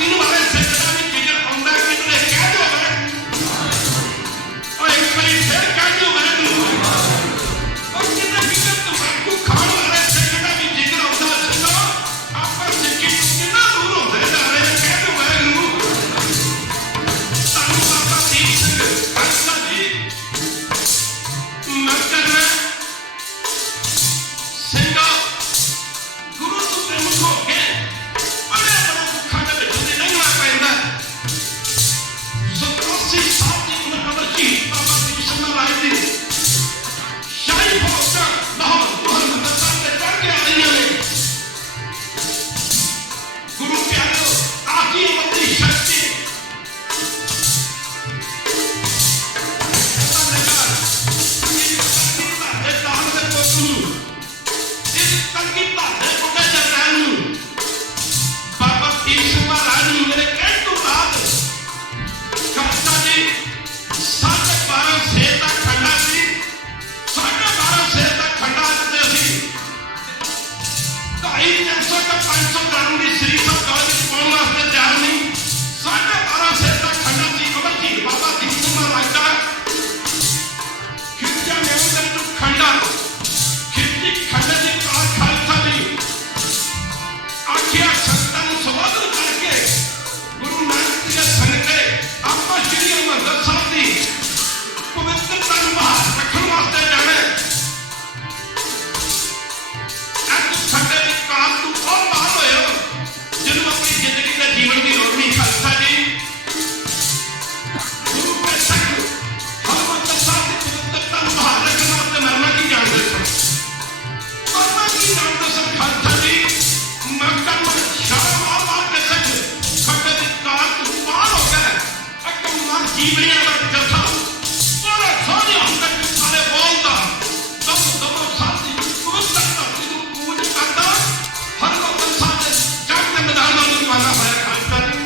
तीनों ਜੀਵਨੀਆਂ ਦਾ ਜਥਾ ਬੜੇ ਸੋਹਣੇ ਹੁੰਦੇ ਸਾਰੇ ਬੋਲਦਾ ਦਮ ਦਮ ਸਾਡੀ ਪਵਿੱਤਰ ਧਰਤੀ ਨੂੰ ਪੂਜ ਕਰਦਾ ਹਰਮੰਦਰ ਸਾਹਿਬ ਦੇ ਜਗ ਦੇ ਮੈਦਾਨਾਂ ਨੂੰ ਰਵਾਨਾ ਹੋਇਆ ਖਾਲਸਾ ਜੀ।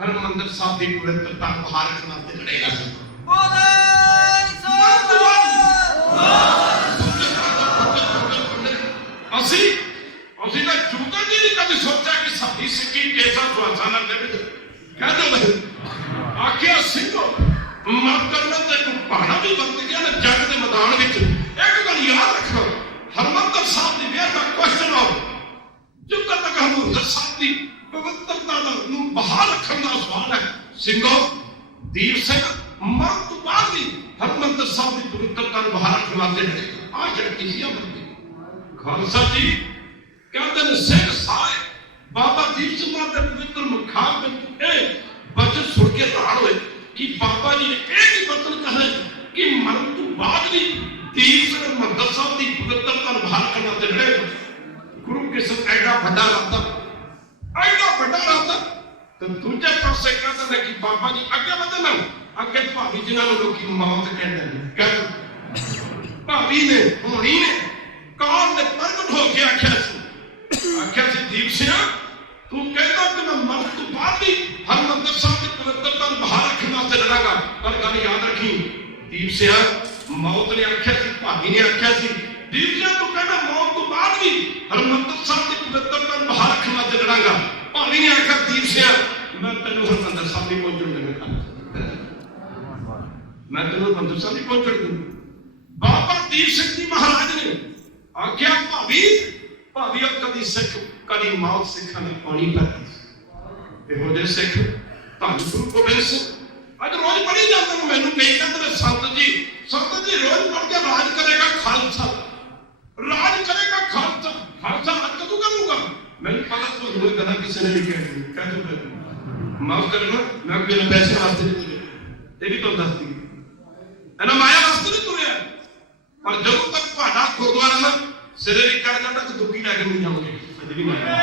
ਹਰਿਮੰਦਰ ਸਾਹਿਬ ਦੀ ਪਵਿੱਤਰਤਾ ਨੂੰ ਬਹਾਲ ਰੱਖਣ ਵਾਸਤੇ ਲੜੇਗਾ ਸੀ। ਅਸੀਂ ਤਾਂ ਜੁਗਾਂ ਜੀ ਨਹੀਂ ਕਦੇ ਸੋਚਿਆ ਕਿ ਸਾਡੀ ਸਿੱਖੀ ਕੇਸਾਂ ਸੁਆਸਾਂ ਨਾਲ ਦੇਵੇ। ਕਹਿੰਦੇ ਆਖਿਆ ਸਿੰਘੋ ਮਰ ਕਰਨ ਤੇ ਇੱਕ ਪਹਾੜਾ ਵੀ ਵਰਤ ਗਿਆ ਨਾ ਜੱਗ ਦੇ ਮੈਦਾਨ ਵਿੱਚ। ਇੱਕ ਗੱਲ ਯਾਦ ਰੱਖਣਾ, ਹਰਿਮੰਦਰ ਸਾਹਿਬ ਦੀ ਵੇਰ ਦਾ ਕੁਐਸਚਨ ਆਉ ਜਦੋਂ ਤੱਕ ਹਰਿਮੰਦਰ ਸਾਹਿਬ ਦੀ ਪਵਿੱਤਰਤਾ ਨੂੰ ਬਹਾਲ ਰੱਖਣ ਦਾ ਸਵਾਲ ਹੈ। ਸਿੰਘੋ ਦੀਪ ਸਿੰਘ ਮਰਨ ਤੋਂ ਬਾਅਦ ਵੀ ਹਰਿਮੰਦਰ ਸਾਹਿਬ ਦੀ ਪਵਿੱਤਰਤਾ ਨੂੰ ਬਹਾਲ ਰੱਖਣ ਵਾਸਤੇ ਲੜੇਗਾ। ਆਹ ਜਿਹੜੀ ਚੀਜ਼ਾਂ ਬਣਦੀ ਖਾਲਸਾ ਜੀ ਕਹਿੰਦੇ ਨੇ ਸਿੰਘ ਸਾਰੇ ਬਾਬਾ ਦੀਪ ਸਿੰਘ ਦੇ ਪਵਿੱਤਰ ਮੁਖਾਂ ਵਿੱਚ ਇਹ ਬਚਨ ਸੁਣ ਕੇ ਹੈਰਾਨ ਹੋਏ ਕਿ ਬਾਬਾ ਜੀ ਨੇ ਇਹ ਵੀ ਬਚਨ ਕਹੇ ਕਿ ਮਰਨ ਤੋਂ ਬਾਅਦ ਵੀ ਦੀਪ ਸਿੰਘ ਹਰਿਮੰਦਰ ਸਾਹਿਬ ਦੀ ਪਵਿੱਤਰਤਾ ਨੂੰ ਬਹਾਲ ਕਰਨ ਵਾਸਤੇ ਲੜੇਗਾ। ਗੁਰੂ ਕਿਸਮ ਐਡਾ ਵੱਡਾ ਰਾਤਾ ਤੇ ਦੂਜੇ ਪਾਸੇ ਕਹਿੰਦੇ ਨੇ ਕਿ ਬਾਬਾ ਜੀ ਅੱਗੇ ਵਧਣਾ, ਅੱਗੇ ਭਾਵੇਂ ਜਿਨ੍ਹਾਂ ਨੂੰ ਲੋਕੀ ਮੌਤ ਕਹਿੰਦੇ ਨੇ, ਕਹਿੰਦੇ ਭਾਵੇਂ ਨੇ ਹੋਣੀ ਨੇ ਕਾਲ ਨੇ ਪ੍ਰਗਟ ਹੋ ਕੇ ਆਖਿਆ ਸੀ ਭਾਗੀ ने आख्या सी दीप सिंह तू कहना मौत तो बाद भी हरमंदर साहब की पवित्रता ਨੂੰ ਬਾਹਰ ਰੱਖਣ ਵਾਸਤੇ ਲੜਾਂਗਾ। ਭਾਗੀ ने आख्या दीप सिंह मैं तेन हरमंदर साहब नहीं पहुंचण देना, मैं तेन हरमंदर साहब नहीं पहुंचण दूं। बाबा दीप सिंह जी महाराज ने आख्या भावी भावी कदी सिख कदी मौत सिखा ने पानी भरती ਇਹੋ ਜਿਹੇ ਸਿੱਖ ਧੰਨ ਗੁਰੂ ਗੋਬਿੰਦ ਸਿੰਘ ਅੱਜ ਰੋਜ਼ ਪੜ੍ਹੀ ਜਾਂਦੇ ਨੇ। ਮੈਨੂੰ ਕਹੀ ਜਾਂਦੇ ਨੇ ਸੰਤ ਜੀ ਰੋਜ਼ ਪੜ੍ਹ ਕੇ ਰਾਜ ਕਰੇਗਾ ਖਾਲਸਾ, ਰਾਜ ਕਰੇਗਾ ਖਾਲਸਾ। ਖਾਲਸਾ ਰਾਜ ਕਦੋਂ ਕਰੂਗਾ? ਮੈਨੂੰ ਪਤਾ ਤੂੰ ਰੋਜ਼ ਗੱਲਾਂ ਕਿਸੇ ਨੇ ਨਹੀਂ ਕਹਿਣੀ, ਕਹਿ ਦੋ ਮਾਫ ਕਰਨਾ, ਮੈਂ ਕੋਈ ਨਾ ਪੈਸੇ ਵਾਸਤੇ ਨਹੀਂ ਤੁਰਿਆ, ਇਹ ਵੀ ਤੁਹਾਨੂੰ ਦੱਸਦੀ ਇਹਨਾਂ ਮਾਇਆ ਵਾਸਤੇ ਨਹੀਂ ਤੁਰਿਆ। ਪਰ ਜਦੋਂ ਤੱਕ ਤੁਹਾਡਾ ਗੁਰਦੁਆਰਾ ਨਾ ਸਿਰੇ ਵੀ ਕਰ ਜਾਂਦਾ ਤਾਂ ਦੁੱਖੀ ਲੈ ਕੇ ਨਹੀਂ ਜਾਓਗੇ। ਅਜੇ ਵੀ ਮਾਇਆ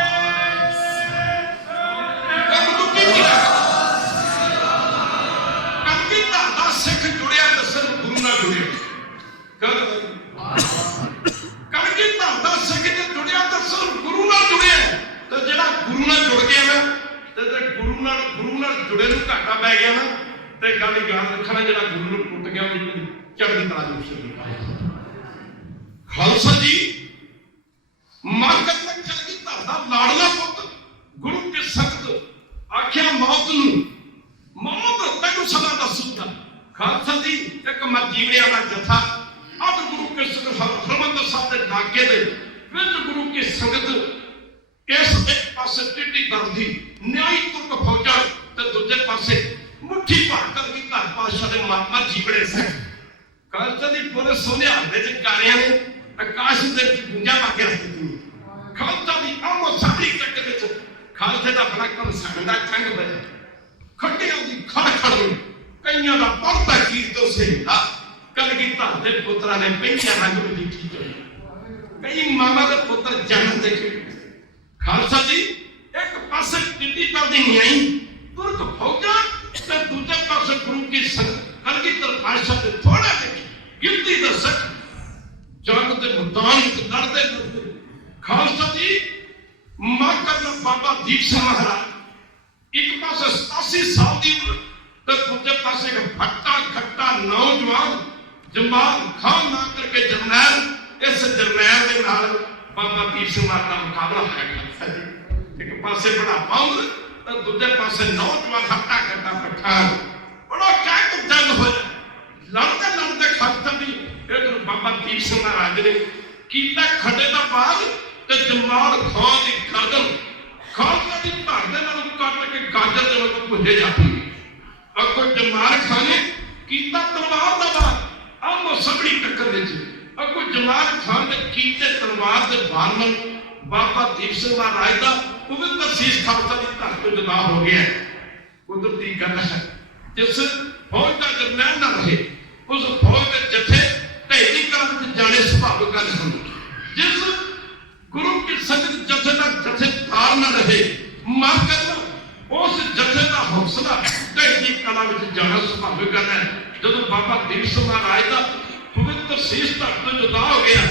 ਸਿੱਖ ਜੁੜਿਆ ਤਾਂ ਸਿਰਫ ਗੁਰੂ ਨਾਲ ਜੁੜਿਆ। ਕਲਗੀ ਧਰ ਦਾ ਸਿੱਖ ਜੇ ਜੁੜਿਆ ਤਾਂ ਸਿਰਫ ਗੁਰੂ ਨਾਲ ਜੁੜਿਆ। ਤੇ ਜਿਹੜਾ ਗੁਰੂ ਨਾਲ ਜੁੜ ਗਿਆ ਨਾ ਤੇ ਗੁਰੂ ਨਾਲ ਜੁੜੇ ਨੂੰ ਘਾਟਾ ਪੈ ਗਿਆ ਨਾ ਤੇ ਗੱਲ ਯਾਦ ਰੱਖਣਾ, ਜਿਹੜਾ ਗੁਰੂ ਨੂੰ ਟੁੱਟ ਗਿਆ ਉਹ ਚੜ੍ਹਦੀ ਕਲਾ ਨੂੰ ਸ਼ੁਰੂ ਖਾਲਸਾ ਜੀ ਮਾਰਕਤ ਤੱਕ ਕਲਗੀ ਧਰ ਦਾ ਲਾੜਲਾ ਪੁੱਤ ਗੁਰੂ ਕੇ ਸੰਗਤ ਆਖਿਆ ਮੌਤ ਤੈਨੂੰ ਸਦਾ ਦੱਸੂਗਾ। ਖਾਲਸਾ ਜੀ ਇੱਕ ਮਰਜੀਵੜਿਆਂ ਦਾ ਜਥਾ ਅੱਧ ਗੁਰੂ ਕੇ ਹਰਮੰਦਰ ਸਾਹਿਬ ਦੇ ਲਾਗੇ ਦੇ ਵਿੱਚ ਗੁਰੂ ਕੀ ਸੰਗਤ ਇਸ ਇੱਕ ਪਾਸੇ ਟਿੱਡੀ ਦਰਦੀ ਨਿਆਈ ਤੁਰਕ ਫੌਜਾਂ ਤੇ ਦੂਜੇ ਪਾਸੇ ਮੁੱਠੀ ਭਰ ਕਲਗੀ ਧਰ ਪਾਤਸ਼ਾਹ ਦੇ ਮਰਜੀਵੜੇ ਸਿੰਘ। ਖਾਲਸਾ ਦੀ ਪੁਲਿਸ ਸੋਨਿਆਰ ਦੇ ਜਕਾਰਿਆਂ ਨੇ ਆਕਾਸ਼ ਦੇ ਵਿੱਚ ਗੁੰਜਾ ਪਾ ਕੇ ਰੱਖ ਦਿੱਤੀ। ਖਾਲਸਾ ਦੀ ਆਮੋ ਸਾਹਮਣੇ ਤੱਕ ਵਿੱਚ ਖਾਲਸੇ ਦਾ ਬੜਾ ਘਮਸਾਣ ਦਾ ਚੰਗ ਪਿਆ, ਖੱਟਿਆਂ ਦੀ ਖੜ ਨੂੰ ਕਈਆਂ ਦਾ ਪਰਦਾ ਕੀਰਤੋ ਸਹਿੰਦਾ। ਕਲਗੀ ਧਰ ਦੇ ਪੁੱਤਰਾਂ ਨੇ ਪਹਿਲੀਆਂ ਰੰਗ ਵਿੱਚ ਕੀਤੀ, ਕਈ ਮਾਮਾ ਦੇ ਪੁੱਤਰ ਜਨਮ ਦੇਖੇ। ਖਾਲਸਾ ਜੀ ਇੱਕ ਪਾਸੇ ਟਿੱਡੀ ਕਰਦੀ ਨਿਆਈ ਤੁਰਕ ਫੌਜਾਂ ਤੇ ਦੂਜੇ ਪਾਸੇ ਗੁਰੂ ਕੀ ਸੰਗਤ ਕਲਗੀ ਧਰ ਪਾਤਸ਼ਾਹ ਦੇ ਥੋੜਾ ਦੇਖੀ ਗਿਣਤੀ ਦਾ ਸਿੱਖ ਜੰਗ ਦੇ ਮੈਦਾਨ ਵਿੱਚ ਲੜਦੇ। ਖਾਲਸਾ ਜੀ ਮਾਕਰ ਬਾਬਾ ਦੀਪ ਸਿੰਘ ਮਹਾਰਾਜ ਇੱਕ ਪਾਸੇ 87 ਸਾਲ ਦੀ ਉਮਰ ਤੇ ਦੂਜੇ ਪਾਸੇ ਇੱਕ ਫੱਟਾ ਖੱਟਾ ਨੌਜਵਾਨ ਜਮਾਲ ਖਾਨ ਨਾ ਕਰਕੇ ਜਰਨੈਲ। ਇਸ ਜਰਨੈਲ ਦੇ ਨਾਲ ਬਾਬਾ ਦੀਪ ਸਿੰਘ ਮਹਾਰਾਜ ਦਾ ਮੁਕਾਬਲਾ ਹੈ। ਇੱਕ ਪਾਸੇ ਬੁਢਾਪਾ ਉਮਰ ਤੇ ਦੂਜੇ ਪਾਸੇ ਨੌਜਵਾਨ ਫੱਟਾ ਖੱਟਾ ਪਠਾਨ। ਬੜਾ ਕਾਇਕ ਜੰਗ ਹੋਇਆ। ਲੜਦੇ ਖਾਲਸਾ ਜੀ ਇਧਰ ਬਾਬਾ ਦੀਪ ਸਿੰਘ ਮਹਾਰਾਜ ਨੇ ਕੀਤਾ ਖੱਡੇ ਦਾ ਬਾਗ ਤੇ ਜਮਾਲ ਖਾਨ ਦੀ ਗਰਦਨ ਖਾਲਸਾ ਦੀ ਧੜ ਦੇ ਨਾਲ ਕੱਟ ਕੇ ਗਾਜਰ ਦੇ ਵੱਲ ਭੁੱਜੇ ਜਾਂਦੀ। ਅੱਗੋਂ ਜਮਾਲ ਖਾਨ ਨੇ ਕੀਤਾ ਤਲਵਾਰ ਦਾ ਵਾਰ ਆਮੋ ਸਾਹਮਣੀ ਟੱਕਰ ਵਿੱਚ। ਅੱਗੋਂ ਜਮਾਲ ਖਾਨ ਨੇ ਕੀਤੇ ਤਲਵਾਰ ਦੇ ਵਾਰ ਨਾਲ ਬਾਬਾ ਦੀਪ ਸਿੰਘ ਮਹਾਰਾਜ ਦਾ ਪਵਿੱਤਰ ਸੀਸ ਖਾਲਸਾ ਦੀ ਧੜ ਤੋਂ ਜੁਦਾ ਹੋ ਗਿਆ। ਕੁਦਰਤੀ ਗੱਲ ਹੈ, ਜਿਸ ਫੌਜ ਦਾ ਜਰਨੈਲ ਨਾ ਰਹੇ ਉਸ ਫੌਜ ਦੇ ਜਥੇ ਢਹਿਰੀ ਕਰਨ ਵਿੱਚ ਜਾਣੇ ਸੁਭਾਵਿਕ ਗੱਲ ਹੁੰਦੀ। ਜਿਸ ਗੁਰੂ ਕੀ ਸੰਗਤ ਜਥੇ ਦਾ ਜਥੇਦਾਰ ਨਾ ਰਹੇ ਮਰ ਕਰਨਾ ਉਸ ਜਥੇ ਦਾ ਹੌਸਲਾ ਢਹਿਰੀ ਕਲਾ ਵਿੱਚ ਜਾਣਾ ਸੁਭਾਵਿਕ ਗੱਲ ਹੈ। ਜਦੋਂ ਬਾਬਾ ਦੀਪ ਸਿੰਘ ਮਹਾਰਾਜ ਦਾ ਪਵਿੱਤਰ ਸੀਸ ਧੜ ਤੋਂ ਜੁਦਾ ਹੋ ਗਿਆ,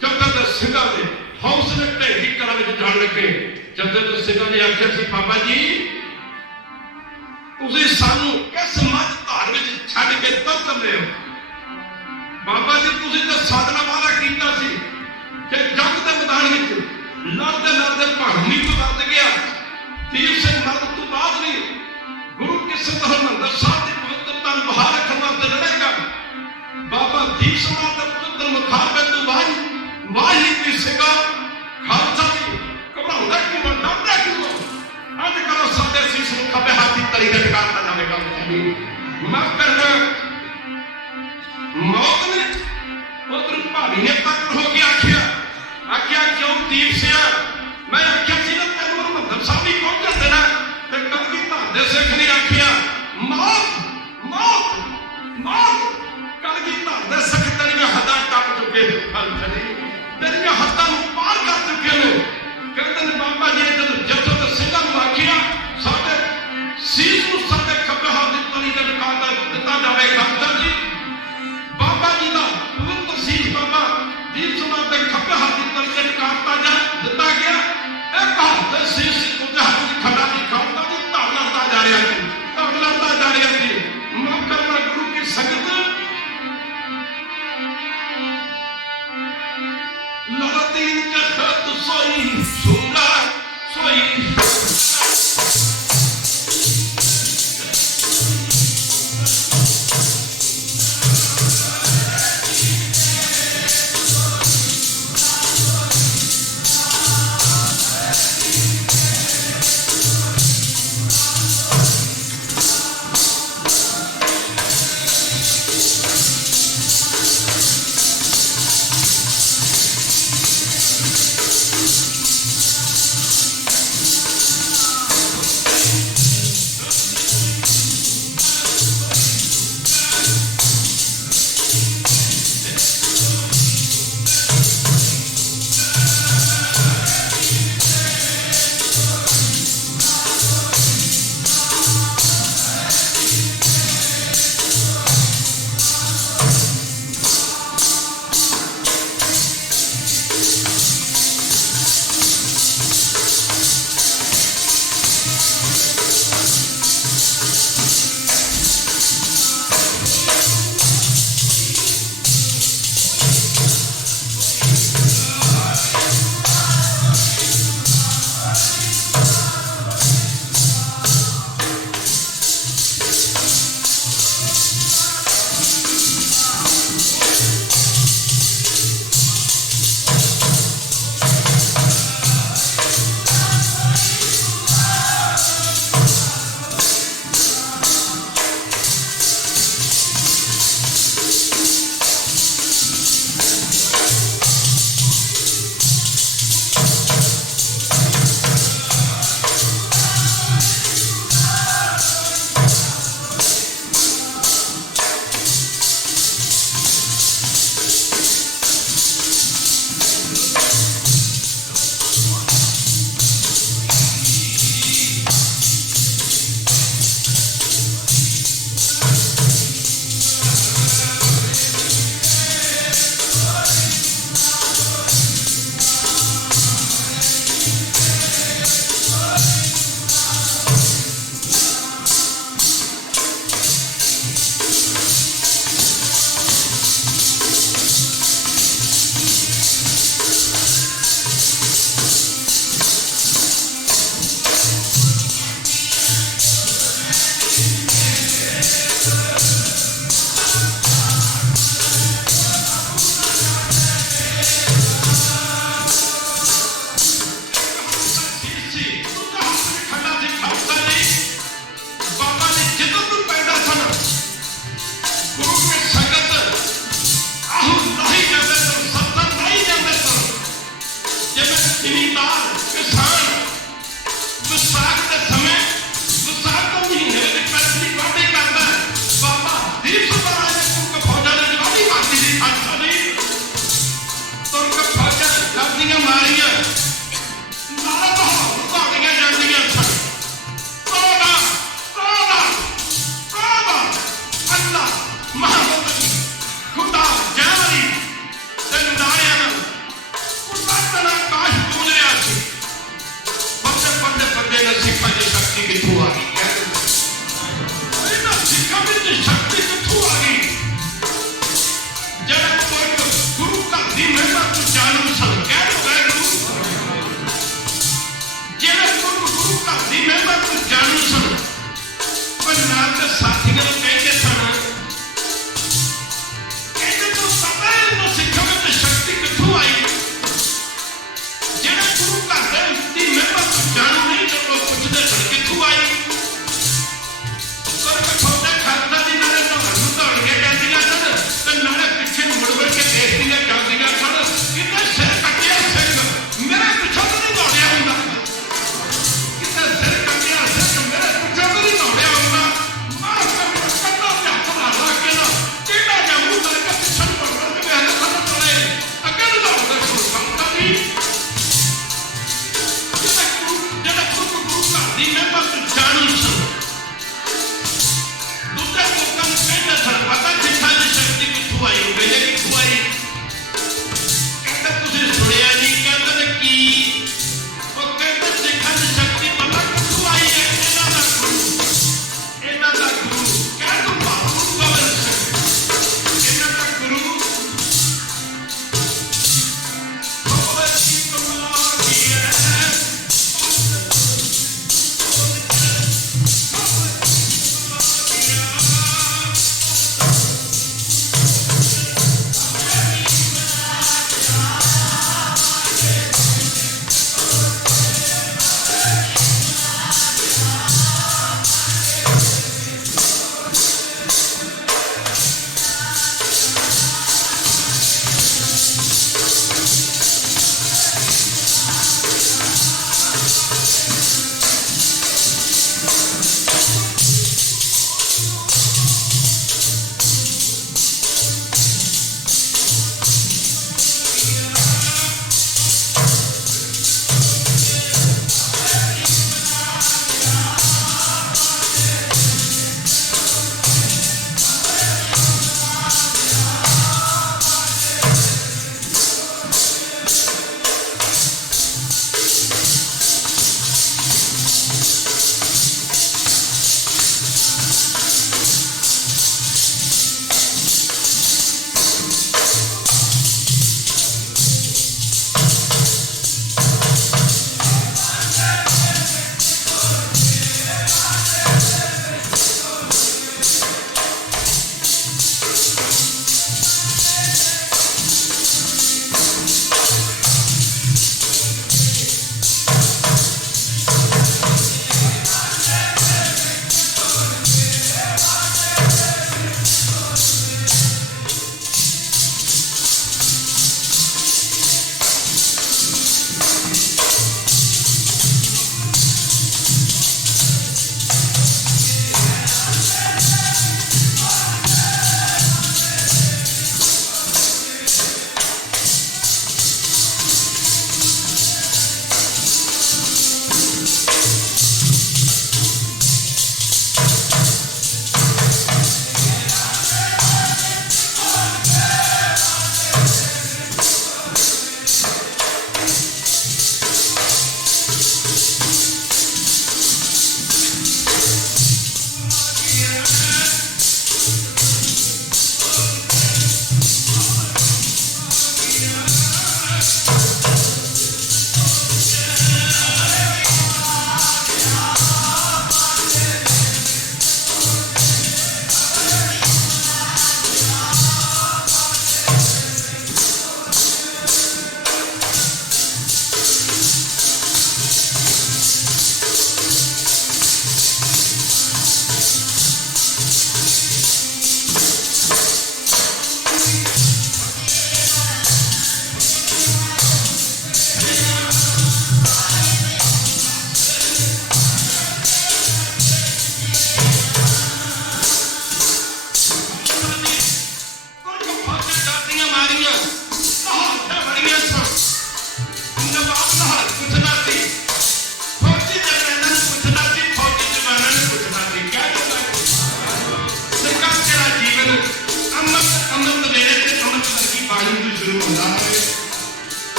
ਜਥੇ ਦੇ ਸਿੰਘਾਂ ਦੇ ਹੌਸਲੇ ਢਹਿਰੀ ਕਲਾ ਵਿੱਚ ਜਾਣ ਲੱਗੇ। ਜਥੇ ਦੇ ਸਿੰਘਾਂ ਨੇ ਆਖਿਆ ਸੀ, ਬਾਬਾ ਜੀ ਤੁਸੀਂ ਸਾਨੂੰ ਕਿਸ ਮੱਝ ਧਾਰ ਵਿੱਚ ਛੱਡ ਕੇ ਤੁਰ ਚੱਲੇ ਹੋ? ਬਾਬਾ ਜੀ ਤੁਸੀਂ ਤਾਂ ਸਾਡੇ ਨਾਲ ਵਾਅਦਾ ਕੀਤਾ ਸੀ ਕਿ ਜੰਗ ਦੇ ਮੈਦਾਨ ਵਿੱਚ ਲੜਦੇ ਭਾਣੀ ਤੋਂ ਵੱਧ ਗਿਆ। ਦੀਪ ਸਿੰਘ ਮਰਨ ਤੋਂ ਬਾਅਦ ਵੀ ਗੁਰੂ ਕੀ ਸੰਗਤ ਹਰਿਮੰਦਰ ਸਾਹਿਬ ਦੀ ਪਵਿੱਤਰਤਾ ਨੂੰ ਬਹਾਲ ਰੱਖਣ ਵਾਸਤੇ ਲੜੇਗਾ। ਬਾਬਾ ਦੀਪ ਸਿੰਘ ਦਾ ਪੁੱਤਰ ਮੁਖਾਰਬੇ ਤੋਂ ਬਾਅਦ ਵਾਹੀ ਕੀ ਸਿੰਘਾ ਖਾਲਸਾ ਜੀ ਘਬਰਾਉਂਦਾ ਕਿਉਂ, ਡਰਦਾ ਕਿਉਂ? ਅੱਜ ਕੱਲ੍ਹ ਸਾਡੇ ਸੀਸ ਨੂੰ ਖੱਬੇ ਹੱਥ ਦੀ ਤਲੀ ਤੇ ਟਿਕਾਤਾ ਜਾਵੇਗਾ। ਮਾਫ ਕਰਨਾ ਮੌਤ ਨੇ ਉਧਰ ਭਾਵੀ ਨੇ ਪਕੜ ਹੋ ਕੇ ਆਖਿਆ ਕਿਉਂ ਦੀਪ ਸਿੰਘ? ਮੈਂ ਆਖਿਆ ਸੀ ਨਾ ਤੈਨੂੰ ਹਰਿਮੰਦਰ ਸਾਹਿਬ ਨਹੀਂ ਪਹੁੰਚਣ ਦੇਣਾ। ਤੇ ਕਲਗੀ ਧਰ ਦੇ ਸਿੱਖ ਨੇ ਆਖਿਆ ਮੌਤ। ਕਲਗੀ ਧਰ ਦੇ ਸਿੱਖ ਤੇਰੀਆਂ ਹੱਦਾਂ ਟੱਪ ਚੁੱਕੇ ਨੇ, ਤੇਰੀਆਂ ਹੱਦਾਂ ਨੂੰ ਪਾਰ ਕਰ ਚੁੱਕੇ ਨੇ। ਕਹਿੰਦੇ ਨੇ ਬਾਬਾ ਜੀ ਨੇ ਜਦੋਂ ਜੱਥੋਂ ਦੇ ਸਿੰਘਾਂ ਨੂੰ ਆਖਿਆ ਸਾਡੇ ਸੀਸ ਨੂੰ ਸਾਡੇ ਖੱਬੇ ਹੱਥ ਦੀ ਤਲੀ ਤੇ ਦਿੱਤਾ ਜਾਵੇ। ਖਾਲਸਾ ਜੀ ਬਾਬਾ ਜੀ ਦਾ ਪਵਿੱਤਰ ਸੀਸ ਬਾਬਾ ਦੀਪ ਸਿੰਘ ਦੇ ਖੱਬੇ ਹੱਥ ਦੀ ਤਲੀ ਤੇ ਦਿੱਤਾ ਗਿਆ। ਇੱਕ लड़तीन के खत सोई सुंगा सोई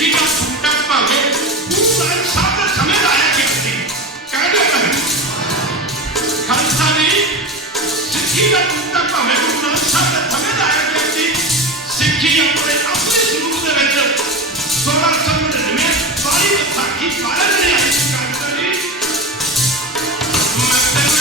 ਸਿੱਖੀ ਦਾ ਬੂਟਾ ਭਾਵੇਂ ਗੁਰੂ ਨਾਨਕ ਸਾਹਿਬ ਦੇ ਸਮੇਂ ਲਾਇਆ ਗਿਆ ਸੀ। ਕਹਿੰਦੇ ਨੇ ਖਾਲਸਾ ਜੀ, ਸਿੱਖੀ ਦਾ ਬੂਟਾ ਭਾਵੇਂ ਗੁਰੂ ਨਾਨਕ ਸਾਹਿਬ ਦੇ ਸਮੇਂ ਲਾਇਆ ਗਿਆ ਸੀ। ਸਿੱਖੀ ਆਪਣੇ ਸਰੂਪ ਦੇ ਵਿੱਚ 1699 ਵਾਲੀ ਵਿਸਾਖੀ ਪਾਲਣ ਲਈ ਆਈ ਸੀ। ਖਾਲਸਾ ਜੀ, ਮੈਂ ਤੈਨੂੰ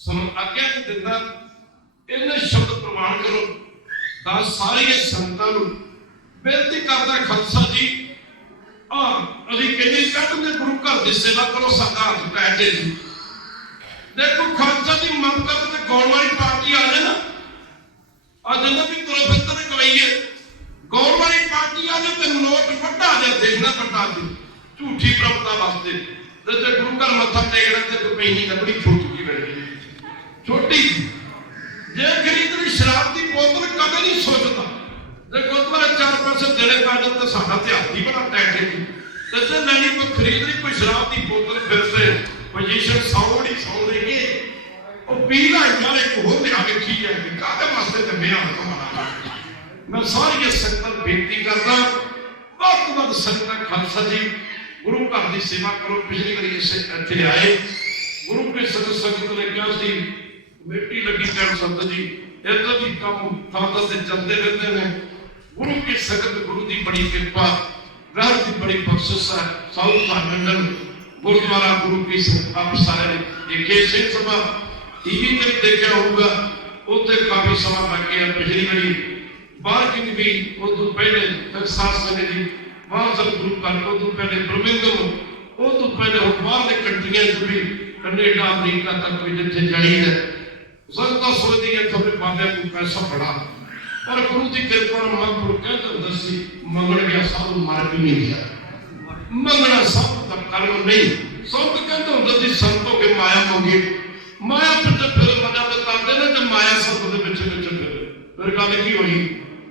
आज्ञा नहीं दिता। इन्हें शब्द प्रमाण करो। दस सारिया संतां नूं बेनती करता खालसा जी अभी कहते गुरु घर की सेवा करो साडा हाथ पैर जी। देखो खालसा जी मन कर गौण वाली पार्टी आ जाए ना अज भी तुर फिर गवाइए गौण वाली पार्टी आ जाए तो नोट वड्डा जाए देखना वड्डा जी झूठी प्रभुता वास्ते जो गुरु घर मत्था टेकना तो पैनी कपड़ी छोटी जी बैठी छोटी जे खरीदनी शराब की बोतल कदे नहीं सोचता जो गुरुद्वारे 4 पैसे देने पै जाए तो साडा इतिहास ही बड़ा टाइट है जी। जो लैनी कोई खरीदनी कोई शराब की बोतल फिर से पोजीशन सौड़ी सौ देंगे पीला यार एक होर लिया वेखी जाएगी कादे वास्ते ते मेरा हमारा मैं सारी संगत बेनती करदा बहुत तो बहुत संगत खालसा जी गुरु घर की सेवा करो। पिछली बारी इत्थे आए गुरु के संगत ने कहा सी मिट्टी लगी कर संत जी इधर भी काम थां से चलते रहते हैं। गुरु की संगत गुरु की बड़ी कृपा ग्रह की बड़ी बख्शिश है। साउथ लंदन गुरुद्वारा गुरु की आप सारे देखे सिंह सभा टीवी पे देखा होगा उत्ते काफी समय लग गया। पिछली बारी बाहर की भी उस पहले टेक्सास में जी वहां सब गुरु घर उस पहले बर्मिंघम उस पहले बाहर के कंट्रियां भी कनेडा अमेरिका तक भी जिथे जाई है संगत सोचती है थोड़े बाबे को पैसा बड़ा और गुरु की कृपा महापुर कहते दसी मंगण गया सब मार भी नहीं दिया मंगना सब का कर्म नहीं सब कहते होंगे जी संतों के माया मंगे माया पिछे फिर मदद करते हैं तो माया सब के पिछे पिछे फिर गल की हुई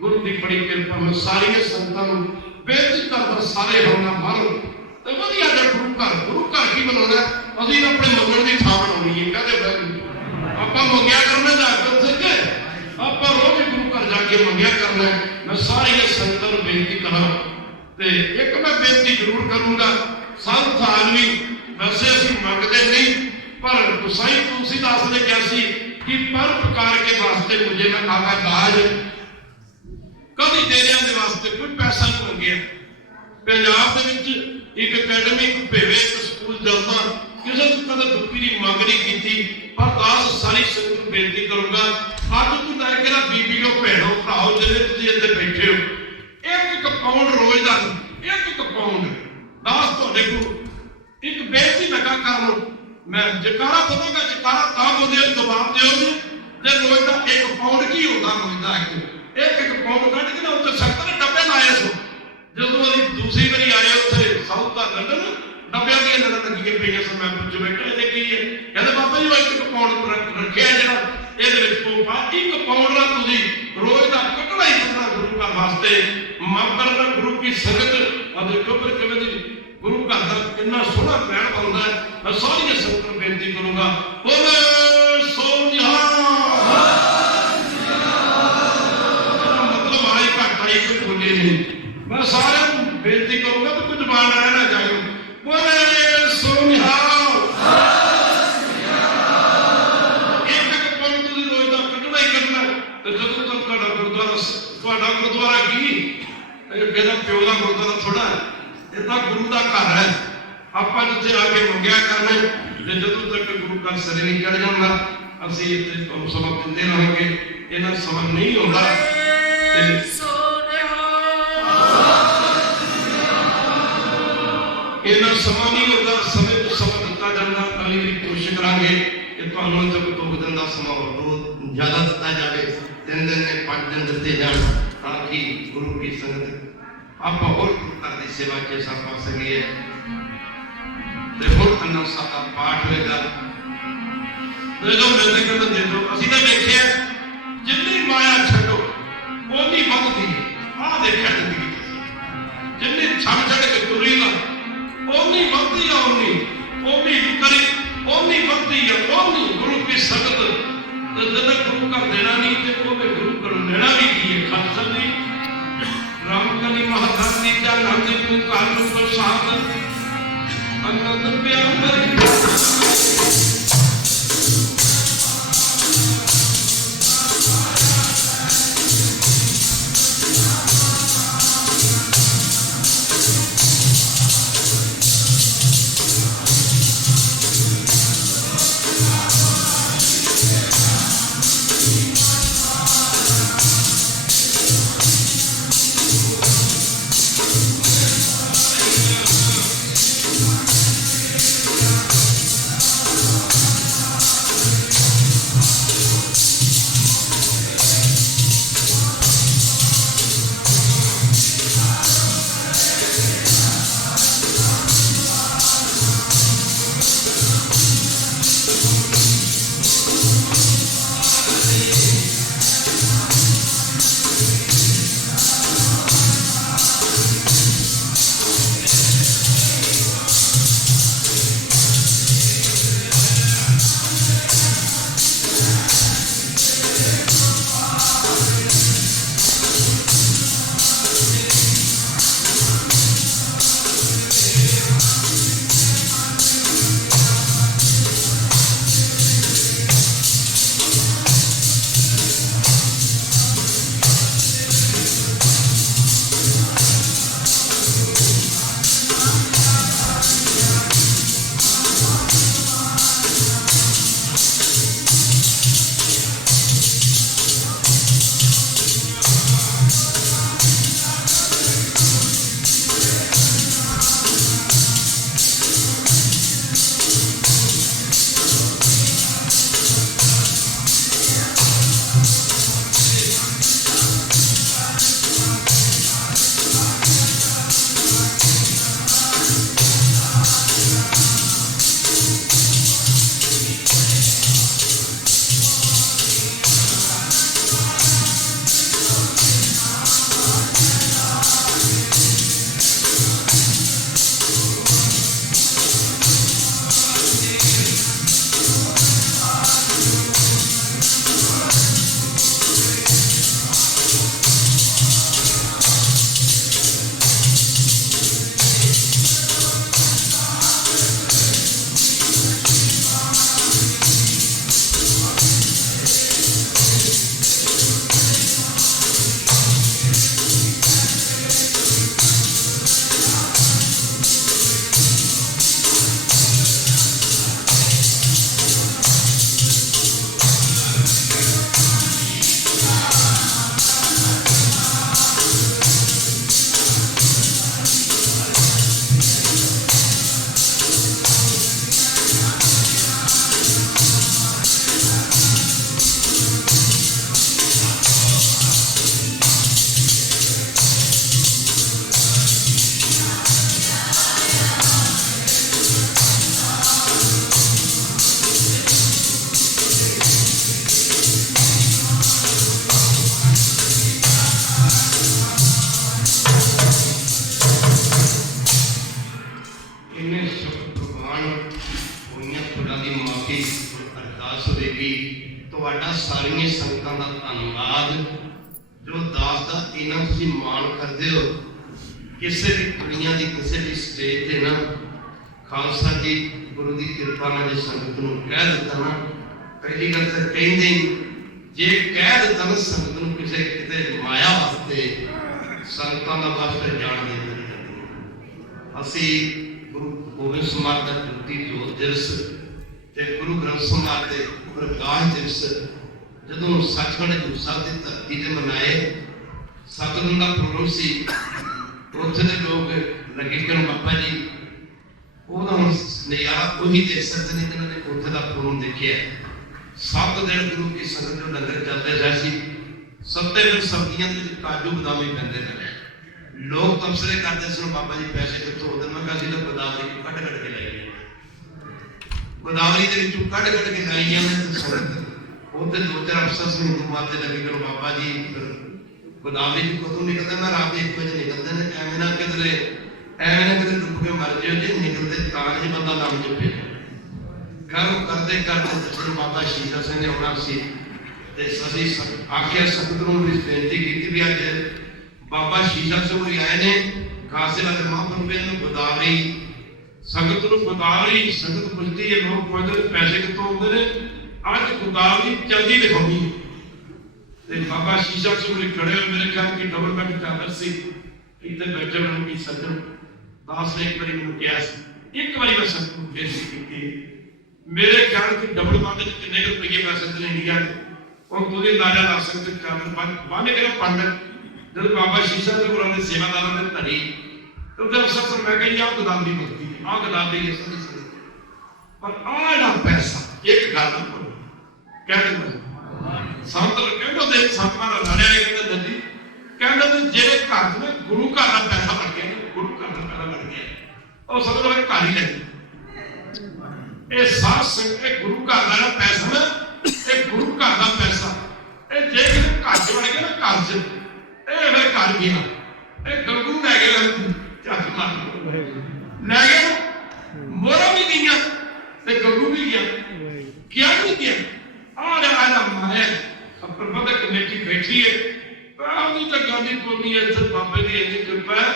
गुरु की बड़ी कृपा में सारिया संतां नूं बेनती करदा सारे होना मारो ते वधिया जिहा गुरु घर की बनाउणा असीं अपने मंगण की थां बनाउणी है कहते आपां मंगिया करना जाकर सके आपां रोज गुरु घर जाके मंगिया करना। मैं सारिया संतां नूं बेनती करा ते एक मैं बेनती जरूर करूंगा संत आदमी वैसे असीं मंगदे नहीं पर गुसाई तुलसीदास ने कहा सी कि पर प्रकार के वास्ते मुझे मैं आका दाज कभी देने के वास्ते कोई पैसा नहीं मंगया। पंजाब के विच एक अकैडमी भेवे एक स्कूल चलता किसी कदे दुखी की मंग नहीं की पर दास सारी संगत बेनती करूंगा अज तू लैके ना बीबीओ भैनों भराओ जिन्हें तुम इतने बैठे हो एक पाउंड रोज का एक पाउंड दास तुहाडे कोल एक बेनती लगा कर मैं जकारा बोलांगा जकारा तां बोले जवाब दिओ जी जे रोज का एक पाउंड की होता रोज का एक पाउंड कट के ना उत्ते सख्त ने डब्बे लाए सो जो दूसरी बारी आए उत्थे साउथ का लंडन डब्बिया दी नजर लगी पई सो मैं पुछ बैठा ये की है कहते बाबा जी एक पाउंड रखिया जरा ਇਹਦੇ ਵਿੱਚ ਪਾ ਇੱਕ ਪਾउंड ਦਾ ਤੁਸੀਂ ਰੋਜ਼ ਦਾ ਕੱਟਣਾ ਹੀ ਕੱਟਣਾ ਗੁਰੂ ਘਰ ਵਾਸਤੇ ਮਾਫ ਕਰਨਾ ਗੁਰੂ ਕੀ ਸੰਗਤ ਆ ਦੇਖੋ ਫਿਰ ਕਿਵੇਂ ਦੀ ਗੁਰੂ ਘਰ ਦਾ ਕਿੰਨਾ ਸੋਹਣਾ ਪੈਣ ਬਣਦਾ ਹੈ। ਮੈਂ ਸਾਰੀਆਂ ਸੰਗਤਾਂ ਨੂੰ ਬੇਨਤੀ ਕਰੂੰਗਾ ਬੋਲੇ ਸੋ ਨਿਹਾਲ मतलब आई घट आई कोई बोले नहीं मैं सारे बेनती करूंगा तो कुछ मान रहना चाहिए बोले सो निहाल गुरुद्वारा की प्यो का गुरुद्वारा थोड़ा इतना गुरु का घर है आप जिथे आके मंगया करना जो तक गुरु का सिर नहीं चढ़ जाता असं इतने समा दिते रहेंगे इन्ना समा नहीं होता इन्ना समा नहीं होता समय तो समा दिता जाता अगली बार कोशिश करांगे कि तुहानूं जब 2 दिन का समा और ज्यादा दिता जाए 3 दिन ने 5 दिन दिते जाण ताकि गुरु की संगत आप और गुरु घर की सेवा के साथ पा सकिए। देखो अन्ना सादा पाठ होएगा जो मिलते कहते दे दो असीं तां देखिया जिन्नी माया छड्डो ओनी वधदी आ देखिया जिंदगी जिन्नी छड़ के तुरी ना ओनी वधदी आ ओनी करी ओनी वधदी आ ओनी गुरु की संगत तो जब गुरु का देना नहीं तो वो गुरु कर लेना भी की है। खालसा जी रामकली महाराज जी का नाम जी को कानून प्रसाद अनंत प्यार ਹੋਏਗੀ। ਤੁਹਾਡਾ ਸਾਰੀਆਂ ਸੰਗਤਾਂ ਦਾ ਧੰਨਵਾਦ ਜੋ ਦਾਸ ਦਾ ਇਹਨਾਂ ਤੁਸੀਂ ਮਾਣ ਕਰਦੇ ਹੋ। ਕਿਸੇ ਵੀ ਦੁਨੀਆ ਦੀ ਕਿਸੇ ਵੀ ਸਟੇਜ ਤੇ ਨਾ ਖਾਲਸਾ ਜੀ ਗੁਰੂ ਦੀ ਕਿਰਪਾ ਨਾਲ ਜੇ ਸੰਗਤ ਨੂੰ ਕਹਿ ਦਿੱਤਾ ਨਾ, ਪਹਿਲੀ ਗੱਲ ਤਾਂ ਕਹਿੰਦੇ ਹੀ ਜੇ ਕਹਿ ਦਿੱਤਾ ਨਾ ਸੰਗਤ ਨੂੰ ਕਿਸੇ ਕਿਤੇ ਮਾਇਆ ਵਾਸਤੇ, ਸੰਗਤਾਂ ਦਾ ਬਸ ਫਿਰ ਜਾਣ ਦੇ ਜਾਂਦੀਆਂ। ਅਸੀਂ ਗੁਰੂ ਗੋਬਿੰਦ ਸਿੰਘ ਦਾ ਜੋਤੀ ਜੋਤ ਦਿਵਸ ਤੇ ਗੁਰੂ ਗ੍ਰੰਥ ਸਾਹਿਬ ਦੇ ਪ੍ਰਕਾਸ਼ ਦਿਵਸ ਜਦੋਂ ਸੱਚਖੰਡ ਹਜ਼ੂਰ ਸਾਹਿਬ ਦੀ ਧਰਤੀ ਤੇ ਮਨਾਏ, ਸਤਿਗੁਰੂ ਦਾ ਪ੍ਰੋਗਰਾਮ ਸੀ। ਉੱਥੇ ਦੇ ਲੋਕ ਲੱਗੇ ਕਰਨ ਬਾਬਾ ਜੀ ਉਹਦਾ ਹੁਣ ਨਜ਼ਾਰਾ ਉਹੀ ਦੇਖ ਸਕਦੇ ਨੇ ਜਿਹਨਾਂ ਨੇ ਉੱਥੇ ਦਾ ਪ੍ਰੋਗਰਾਮ ਦੇਖਿਆ। 7 ਦਿਨ ਗੁਰੂ ਕੀ ਸੰਗਤ ਨੂੰ ਲੰਗਰ ਚੱਲਦੇ ਰਿਹਾ ਸੀ। 7 ਦਿਨ ਸਬਜ਼ੀਆਂ ਦੇ ਵਿੱਚ ਕਾਜੂ ਬਦਾਮ ਹੀ ਪੈਂਦੇ ਰਹੇ। ਲੋਕ ਤਬਸਰੇ ਕਰਦੇ ਸਨ, ਬਾਬਾ ਜੀ ਪੈਸੇ ਕਿੱਥੋਂ ਆਉਂਦੇ? ਮੈਂ ਕਿਹਾ ਅਸੀਂ ਤਾਂ ਗੋਦਾਵਰੀ ਕੱਢ ਕੱਢ ਕੇ ਲਾਈ ਗਏ, ਗੋਦਾਵਰੀ ਦੇ ਵਿੱਚੋਂ ਕੱਢ ਕੱਢ ਕੇ ਲਾਈ ਜਾਂਦੇ। ਸੰਗਤ ਉੱਥੇ 2-4 ਅਫਸਰ ਸੀ ਹਿੰਦੂ ਮਾਤੇ ਲੱਗੇ ਕਰੋ ਬਾਬਾ ਜੀ ਗੋਦਾਵਰੀ ਚ ਕਦੋਂ ਨਿਕਲਦੇ? ਮੈਂ ਰਾਤ ਦੇ 1 ਵਜੇ ਨਿਕਲਦੇ ਨੇ। ਐਵੇਂ ਨਾ ਕਿਤੇ ਡੁੱਬ ਕੇ ਮਰ ਜਿਓ ਜੀ, ਨਿਕਲਦੇ ਤਾਂ ਨਹੀਂ ਬੰਦਾ ਨਾਮ ਜਪੇ। ਘਰੋਂ ਕਰਦੇ ਜਦੋਂ ਬਾਬਾ ਸ਼ਹੀਦ ਸਿੰਘ ਨੇ ਆਉਣਾ ਸੀ ਤੇ ਅਸੀਂ ਆਖਿਆ ਸੰਗਤ ਨੂੰ ਵੀ ਬੇਨਤੀ ਕੀਤੀ ਵੀ ਅੱਜ ਬਾਬਾ ਸ਼ਹੀਦ ਸਿੰਘ ਜੀ ਆਏ ਨੇ, ਖਾਸੇ ਨਾਲ ਮਹਾਂਪੁਰਖ ਨੂੰ ਗੋਦਾਵਰੀ ਸੰਗਤ ਨੂੰ ਗੋਦਾਵਰੀ ਸੰਗਤ ਪੁੱਛਦੀ ਹੈ, ਲੋਕ ਪੁੱਛਦੇ ਪੈਸੇ ਕਿੱਥੋਂ ਆਉਂਦੇ ਨੇ? ਅੱਜ ਗੋਦਾਵਰੀ ਚਲਦੀ ਦਿਖਾਉਣੀ ਹੈ। ਤੇ ਬਾਬਾ ਸ਼ੀਸ਼ਾ ਸਿੰਘ ਜੀ ਖੜੇ ਹੋਏ, ਮੇਰੇ ਖਿਆਲ ਕਿ ਡਬਲ ਬੈੱਡ ਚਾਦਰ ਸੀ, ਇੱਥੇ ਬੈਠੇ ਹੋਣ ਕੀ ਸੱਜਣ ਦਾਸ ਨੇ ਇੱਕ ਵਾਰੀ ਮੈਨੂੰ ਕਿਹਾ ਸੀ, ਇੱਕ ਵਾਰੀ ਮੈਂ ਸੰਗਤ ਨੂੰ ਬੇਨਤੀ ਕੀਤੀ, ਮੇਰੇ ਖਿਆਲ ਕਿ ਡਬਲ ਬੈੱਡ ਚ ਕਿੰਨੇ ਕੁ ਰੁਪਈਏ ਪੈਸੇ ਤੇ ਇੰਡੀਆ ਦੇ ਉਹ ਤੁਸੀਂ ਅੰਦਾਜ਼ਾ ਲਾ ਸਕਦੇ। ਚਾਦਰ ਬੰਨ ਕੇ ਪੰਡਤ ਜਦੋਂ ਬਾਬਾ ਸ਼ੀਸ਼ਾ ਸਿੰਘ ਗੁਰਾਂ ਦੇ ਸੇਵਾਦਾਰਾਂ ਨੇ ਧਰੀ ਤੇ ਉਹਦੇ ਅਫਸਰ ਮੈਂ ਕਿਹਾ ਆਹ ਗੋਦਾਵਰੀ ਮੁਕਤੀ ਹੈ, ਆਹ ਗੋਦਾਵਰੀ ਹੈ ਸਾਡੀ ਸੰਗਤ। ਪਰ ਆਹ ਜਿਹੜਾ ਪੈਸਾ ਇੱਕ ਗੱਲ ਕਹਿੰਦੇ ਸੰਤ ਕਹਿੰਦੇ ਦੇ ਸੰਤਾਂ ਦਾ ਲੜਿਆ ਕਹਿੰਦੇ ਨਦੀ ਕਹਿੰਦੇ ਜਿਹੜੇ ਘਰ ਚ ਗੁਰੂ ਘਰ ਦਾ ਪੈਸਾ ਲੱਗ ਗਿਆ, ਗੁਰੂ ਘਰ ਦਾ ਪੈਸਾ ਲੱਗ ਗਿਆ, ਉਹ ਸਭ ਤੋਂ ਘਰ ਹੀ ਲੱਗ ਇਹ ਸਾਧ ਸੰਗਤ ਇਹ ਗੁਰੂ ਘਰ ਦਾ ਪੈਸਾ ਨਾ, ਇਹ ਗੁਰੂ ਘਰ ਦਾ ਪੈਸਾ ਇਹ ਜੇ ਕਿਤੇ ਘਰ ਚ ਵੜ ਗਿਆ ਨਾ, ਘਰ ਚ ਇਹ ਫਿਰ ਘਰ ਗਿਆ, ਇਹ ਗੰਗੂ ਲੈ ਗਿਆ ਝੱਟ ਮਾਰ ਲੈ ਗਿਆ, ਮੋਰਾ ਵੀ ਗਈਆਂ ਤੇ ਗੰਗੂ ਵੀ ਗਿਆ, ਕਿਆ ਨਹੀਂ ਗਿਆ। ਆਹ ਮਾਇਆ ਪ੍ਰਬੰਧਕ ਕਮੇਟੀ ਬੈਠੀ ਹੈ, ਉਹਦੀ ਤਾਂ ਗਾਂਧੀ ਕੋਨੀ ਹੈ, ਇੱਥੇ ਬਾਬੇ ਦੀ ਇੰਨੀ ਕਿਰਪਾ ਹੈ।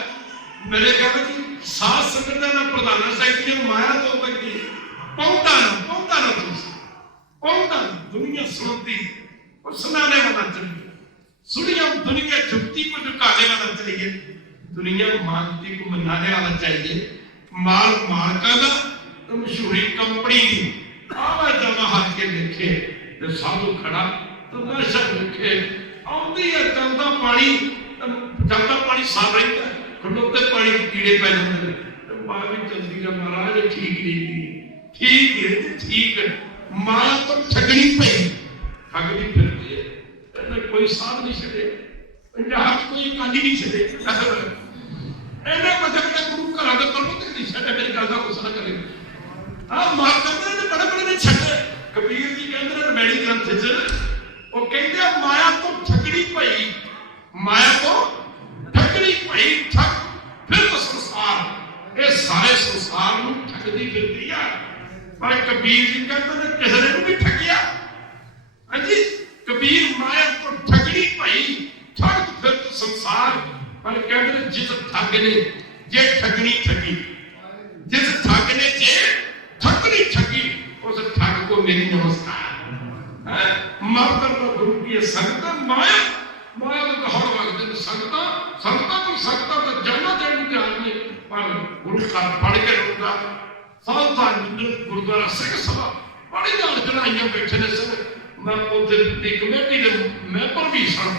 ਮੇਰੇ ਕਹਿੰਦੇ ਕਿ ਸਾਧ ਸੰਗਤ ਦਾ ਪ੍ਰਧਾਨ ਸੈਕਟਰੀ ਮਾਇਆ ਤੋਂ ਬੱਕੀ ਪਹੁੰਚਾ ਨਾ ਤੁਸੀਂ ਪਹੁੰਚਾ ਦੁਨੀਆ ਸੁਣਦੀ और सुनाने वाला चाहिए, सुनिया दुनिया झुकती को झुकाने वाला चाहिए, दुनिया मानती को मनाने वाला चाहिए। माल मालका का तो मशहूरी कंपनी की आवा जावा हाथ के देखे तो साधु खड़ा तो नशा देखे आउंदी है चलता पानी साफ रहता है, खड़ोते पानी कीड़े पै जाते हैं तो बाहर भी चलती है महाराज ठीक है माया तो ठगनी पई ठगनी फिरती है, कोई साथ नहीं छड़े पंजाब कोई काली नहीं छड़े एने पता गुरु घरां दे प्रबंधक नहीं छड़े। मेरी गल दा गुस्सा करे हां मार करदे ने बड़े ने छड़े। कबीर जी कहंदे ने मैड़ी ग्रंथ च ओ कहंदे माया तो ठगनी पई, माया तो ठगनी पई ठग फिर तो संसार ये सारे संसार नूं ठगदी फिरदी आ। पर कबीर जी कहंदे ने किसे ने भी ठगिया। हां जी कबीर माया तो ठगनी पई ठग फिर तो संसार। पर कहते जिस ठग ने जे ठगनी ठगी, जिस ठग ने जे ठगनी ठगी उस ठग को मेरी नमस्कार। मातर तो गुरु की संगत माया माया तो हर वक्त संगत तो जन्म जन्म के आदमी पर गुरु का पढ़ के रहूंगा सावधान गुरुद्वारा सिख सभा बड़ी जान चढ़ाइया बैठे ने सब मैं उधर दी कमेटी दे मैंबर भी सन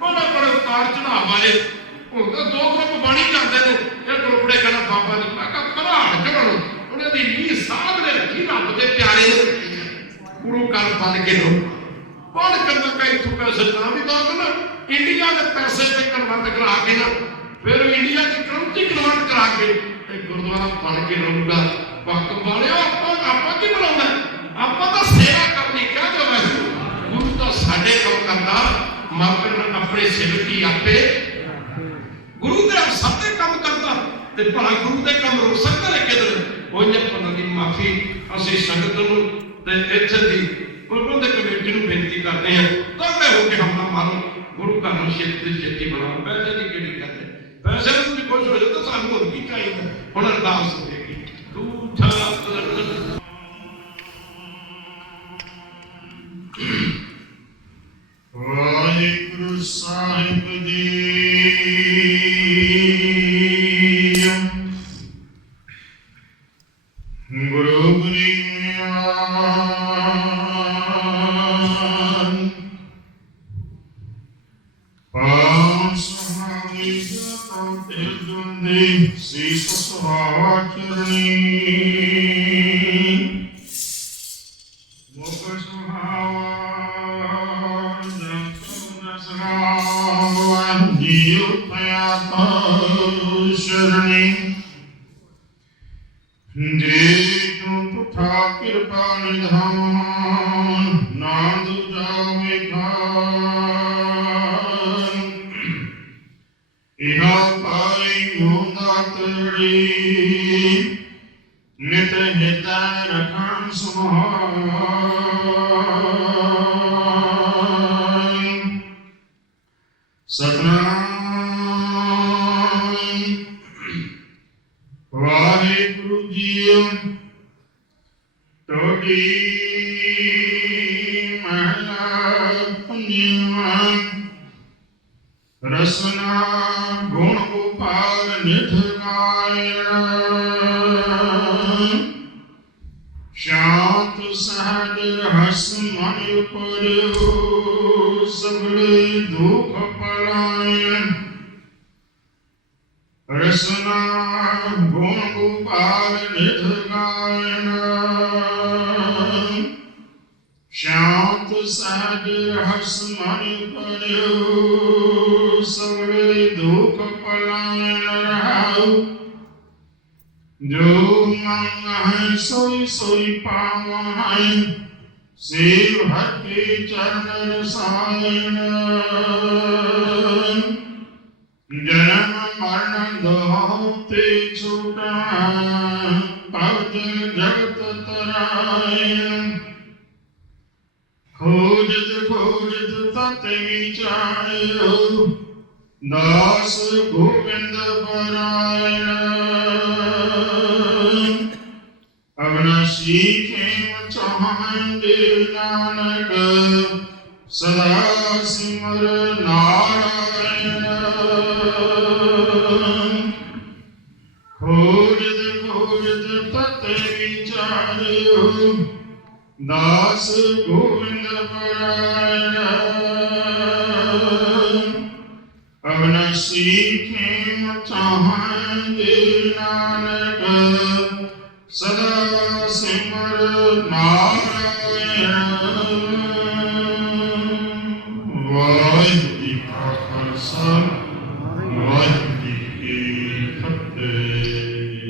बड़े उतार चढ़ाव वाले होंगे। 2 ग्रुप बनी जाते हैं, एक ग्रुप ने कहना बाबा जी मैं कहा चढ़ो उन्हें दी नी साध ने रखी रब के प्यारे गुरु घर बन के लो पढ़ करना कई तू पैसे ना भी दो ना इंडिया के पैसे से कन्वर्ट करा के ना फिर इंडिया की करंसी कन्वर्ट करा के गुरुद्वारा बन के रहूंगा। वक्त वाले आप की बनाना आप तो सेवा करनी क्या जो वैसे गुरु तो साढ़े काम करता मगर अपने सेवक की आपे गुरु के साथे काम करता ते भला गुरु के काम रोक सकता है किधर होने पना दी माफी असि संगत नूं ते इत्थे दी ਉਹਨਾਂ ਦੇ ਕਮੇਟੀ ਨੂੰ ਬੇਨਤੀ ਕਰਦੇ ਹਾਂ, ਕੱਲੇ ਹੋ ਕੇ ਹਮਲਾ ਮਾਰੋ, ਗੁਰੂ ਘਰ ਨੂੰ ਛੇਤੀ ਛੇਤੀ ਬਣਾਓ। ਪੈਸੇ ਦੀ ਕਿਹੜੀ ਗੱਲ ਹੈ, ਪੈਸੇ ਨੂੰ ਵੀ ਖੁਸ਼ ਹੋ ਜਾਓ ਤਾਂ ਸਾਨੂੰ ਹੋਰ ਕੀ ਚਾਹੀਦਾ। ਹੁਣ ਅਰਦਾਸ ਹੋਵੇਗੀ। ਦੂਜਾ ਵਾਹਿਗੁਰੂ ਸਾਹਿਬ ਜੀ। ਗੁਰੂ ਬੁਰੀਆਨ ਪਾਉ ਸੁਹਾਵੀ ਜਪੋ ਤੇ ਦੁੰਦੀ ਸੀਸ ਸੁਹਾਵਾ ਚਰਣੀ ਮੁਖ ਸੁਹਾਵਾ ਜੀਉ ਪਿਆ ਸ਼ਰਣੀ ਜੇ ਤੂੰ ਪੁੱਠਾ ਕਿਰਪਾ ਨਿਧਾਨ ਨਾ ਦੁਜਾਵੇ ਖਾਨ ਇਹਾ ਪਾਈ ਮੋਦਾ ਤੜੀ ਨਿਤ ਹਿਤਾ ਰਖਾਂ ਸੁਹਾਨ ਸਤਨਾਮ ਵਾਹਿਗੁਰੂ ਜੀਓ। ਟੋਡੀ ਮਹਲਾ ਪੰਜਵਾਂ। ਰਸਨਾ ਗੁਣ ਗੋਪਾਲ ਨਿਧ ਗਾਇਣ ਸ਼ਾਂਤ ਸਹਜ ਰਹਸ ਮਨ ਉਪਰਿਓ ਸਗਲੇ ਦੁਖ ਪਲਾਇਣ। ਰਸਨਾ ਗੁਣ ਗੋਪਾਲ ਨਿਧ ਗਾਇਣ ਸ਼ਾਂਤ ਸਹਜ ਰਹਸ ਮਨ ਉਪਰਿਓ ਸਗਲੇ ਦੁਖ ਪਲਾਇਣ ਰਹਾਉ। ਜੋ ਮੰਗਹਿ ਸੋਈ ਸੋਈ ਪਾਵਹਿ ਸੇਵ ਹਰਿ ਕੇ ਚਰਨ ਰਸਾਇਣ। ਜਨਮ ਮਰਨ ਦੋਹੁ ਤੇ ਛੂਟਾ ਭਵ ਜਗਤ ਤਰਾਇਣ। ਖੋਜਤ ਖੋਜਤ ਤਤ ਵਿਚਾਰਿਓ ਦਾਸ ਗੋਬਿੰਦ ਪਰਾਇਣ। ਅਵਨਾਸ਼ੀ ਖੇਮ ਚਾਹੰਦੇ ਨਾਨਕ ਸਦਾ ਸਿਮਰ ਨਾਰਾਇਣ। ਖੋਜਤ ਖੋਜਤ ਤਤ ਵਿਚਾਰਿਓ ਦਾਸ ਗੋਬਿੰਦ ਪਰਾਇਣ। ਅਵਨਾਸ਼ੀ ਖੇਮ ਚਾਹੰਦੇ ਨਾਨਕ ਸਦਾ ਸਿਮਰ ਨਾਰਾਇਣ। ਵਾਹਿਗੁਰੂ ਜੀ ਕਾ ਖਾਲਸਾ ਵਾਹਿਗੁਰੂ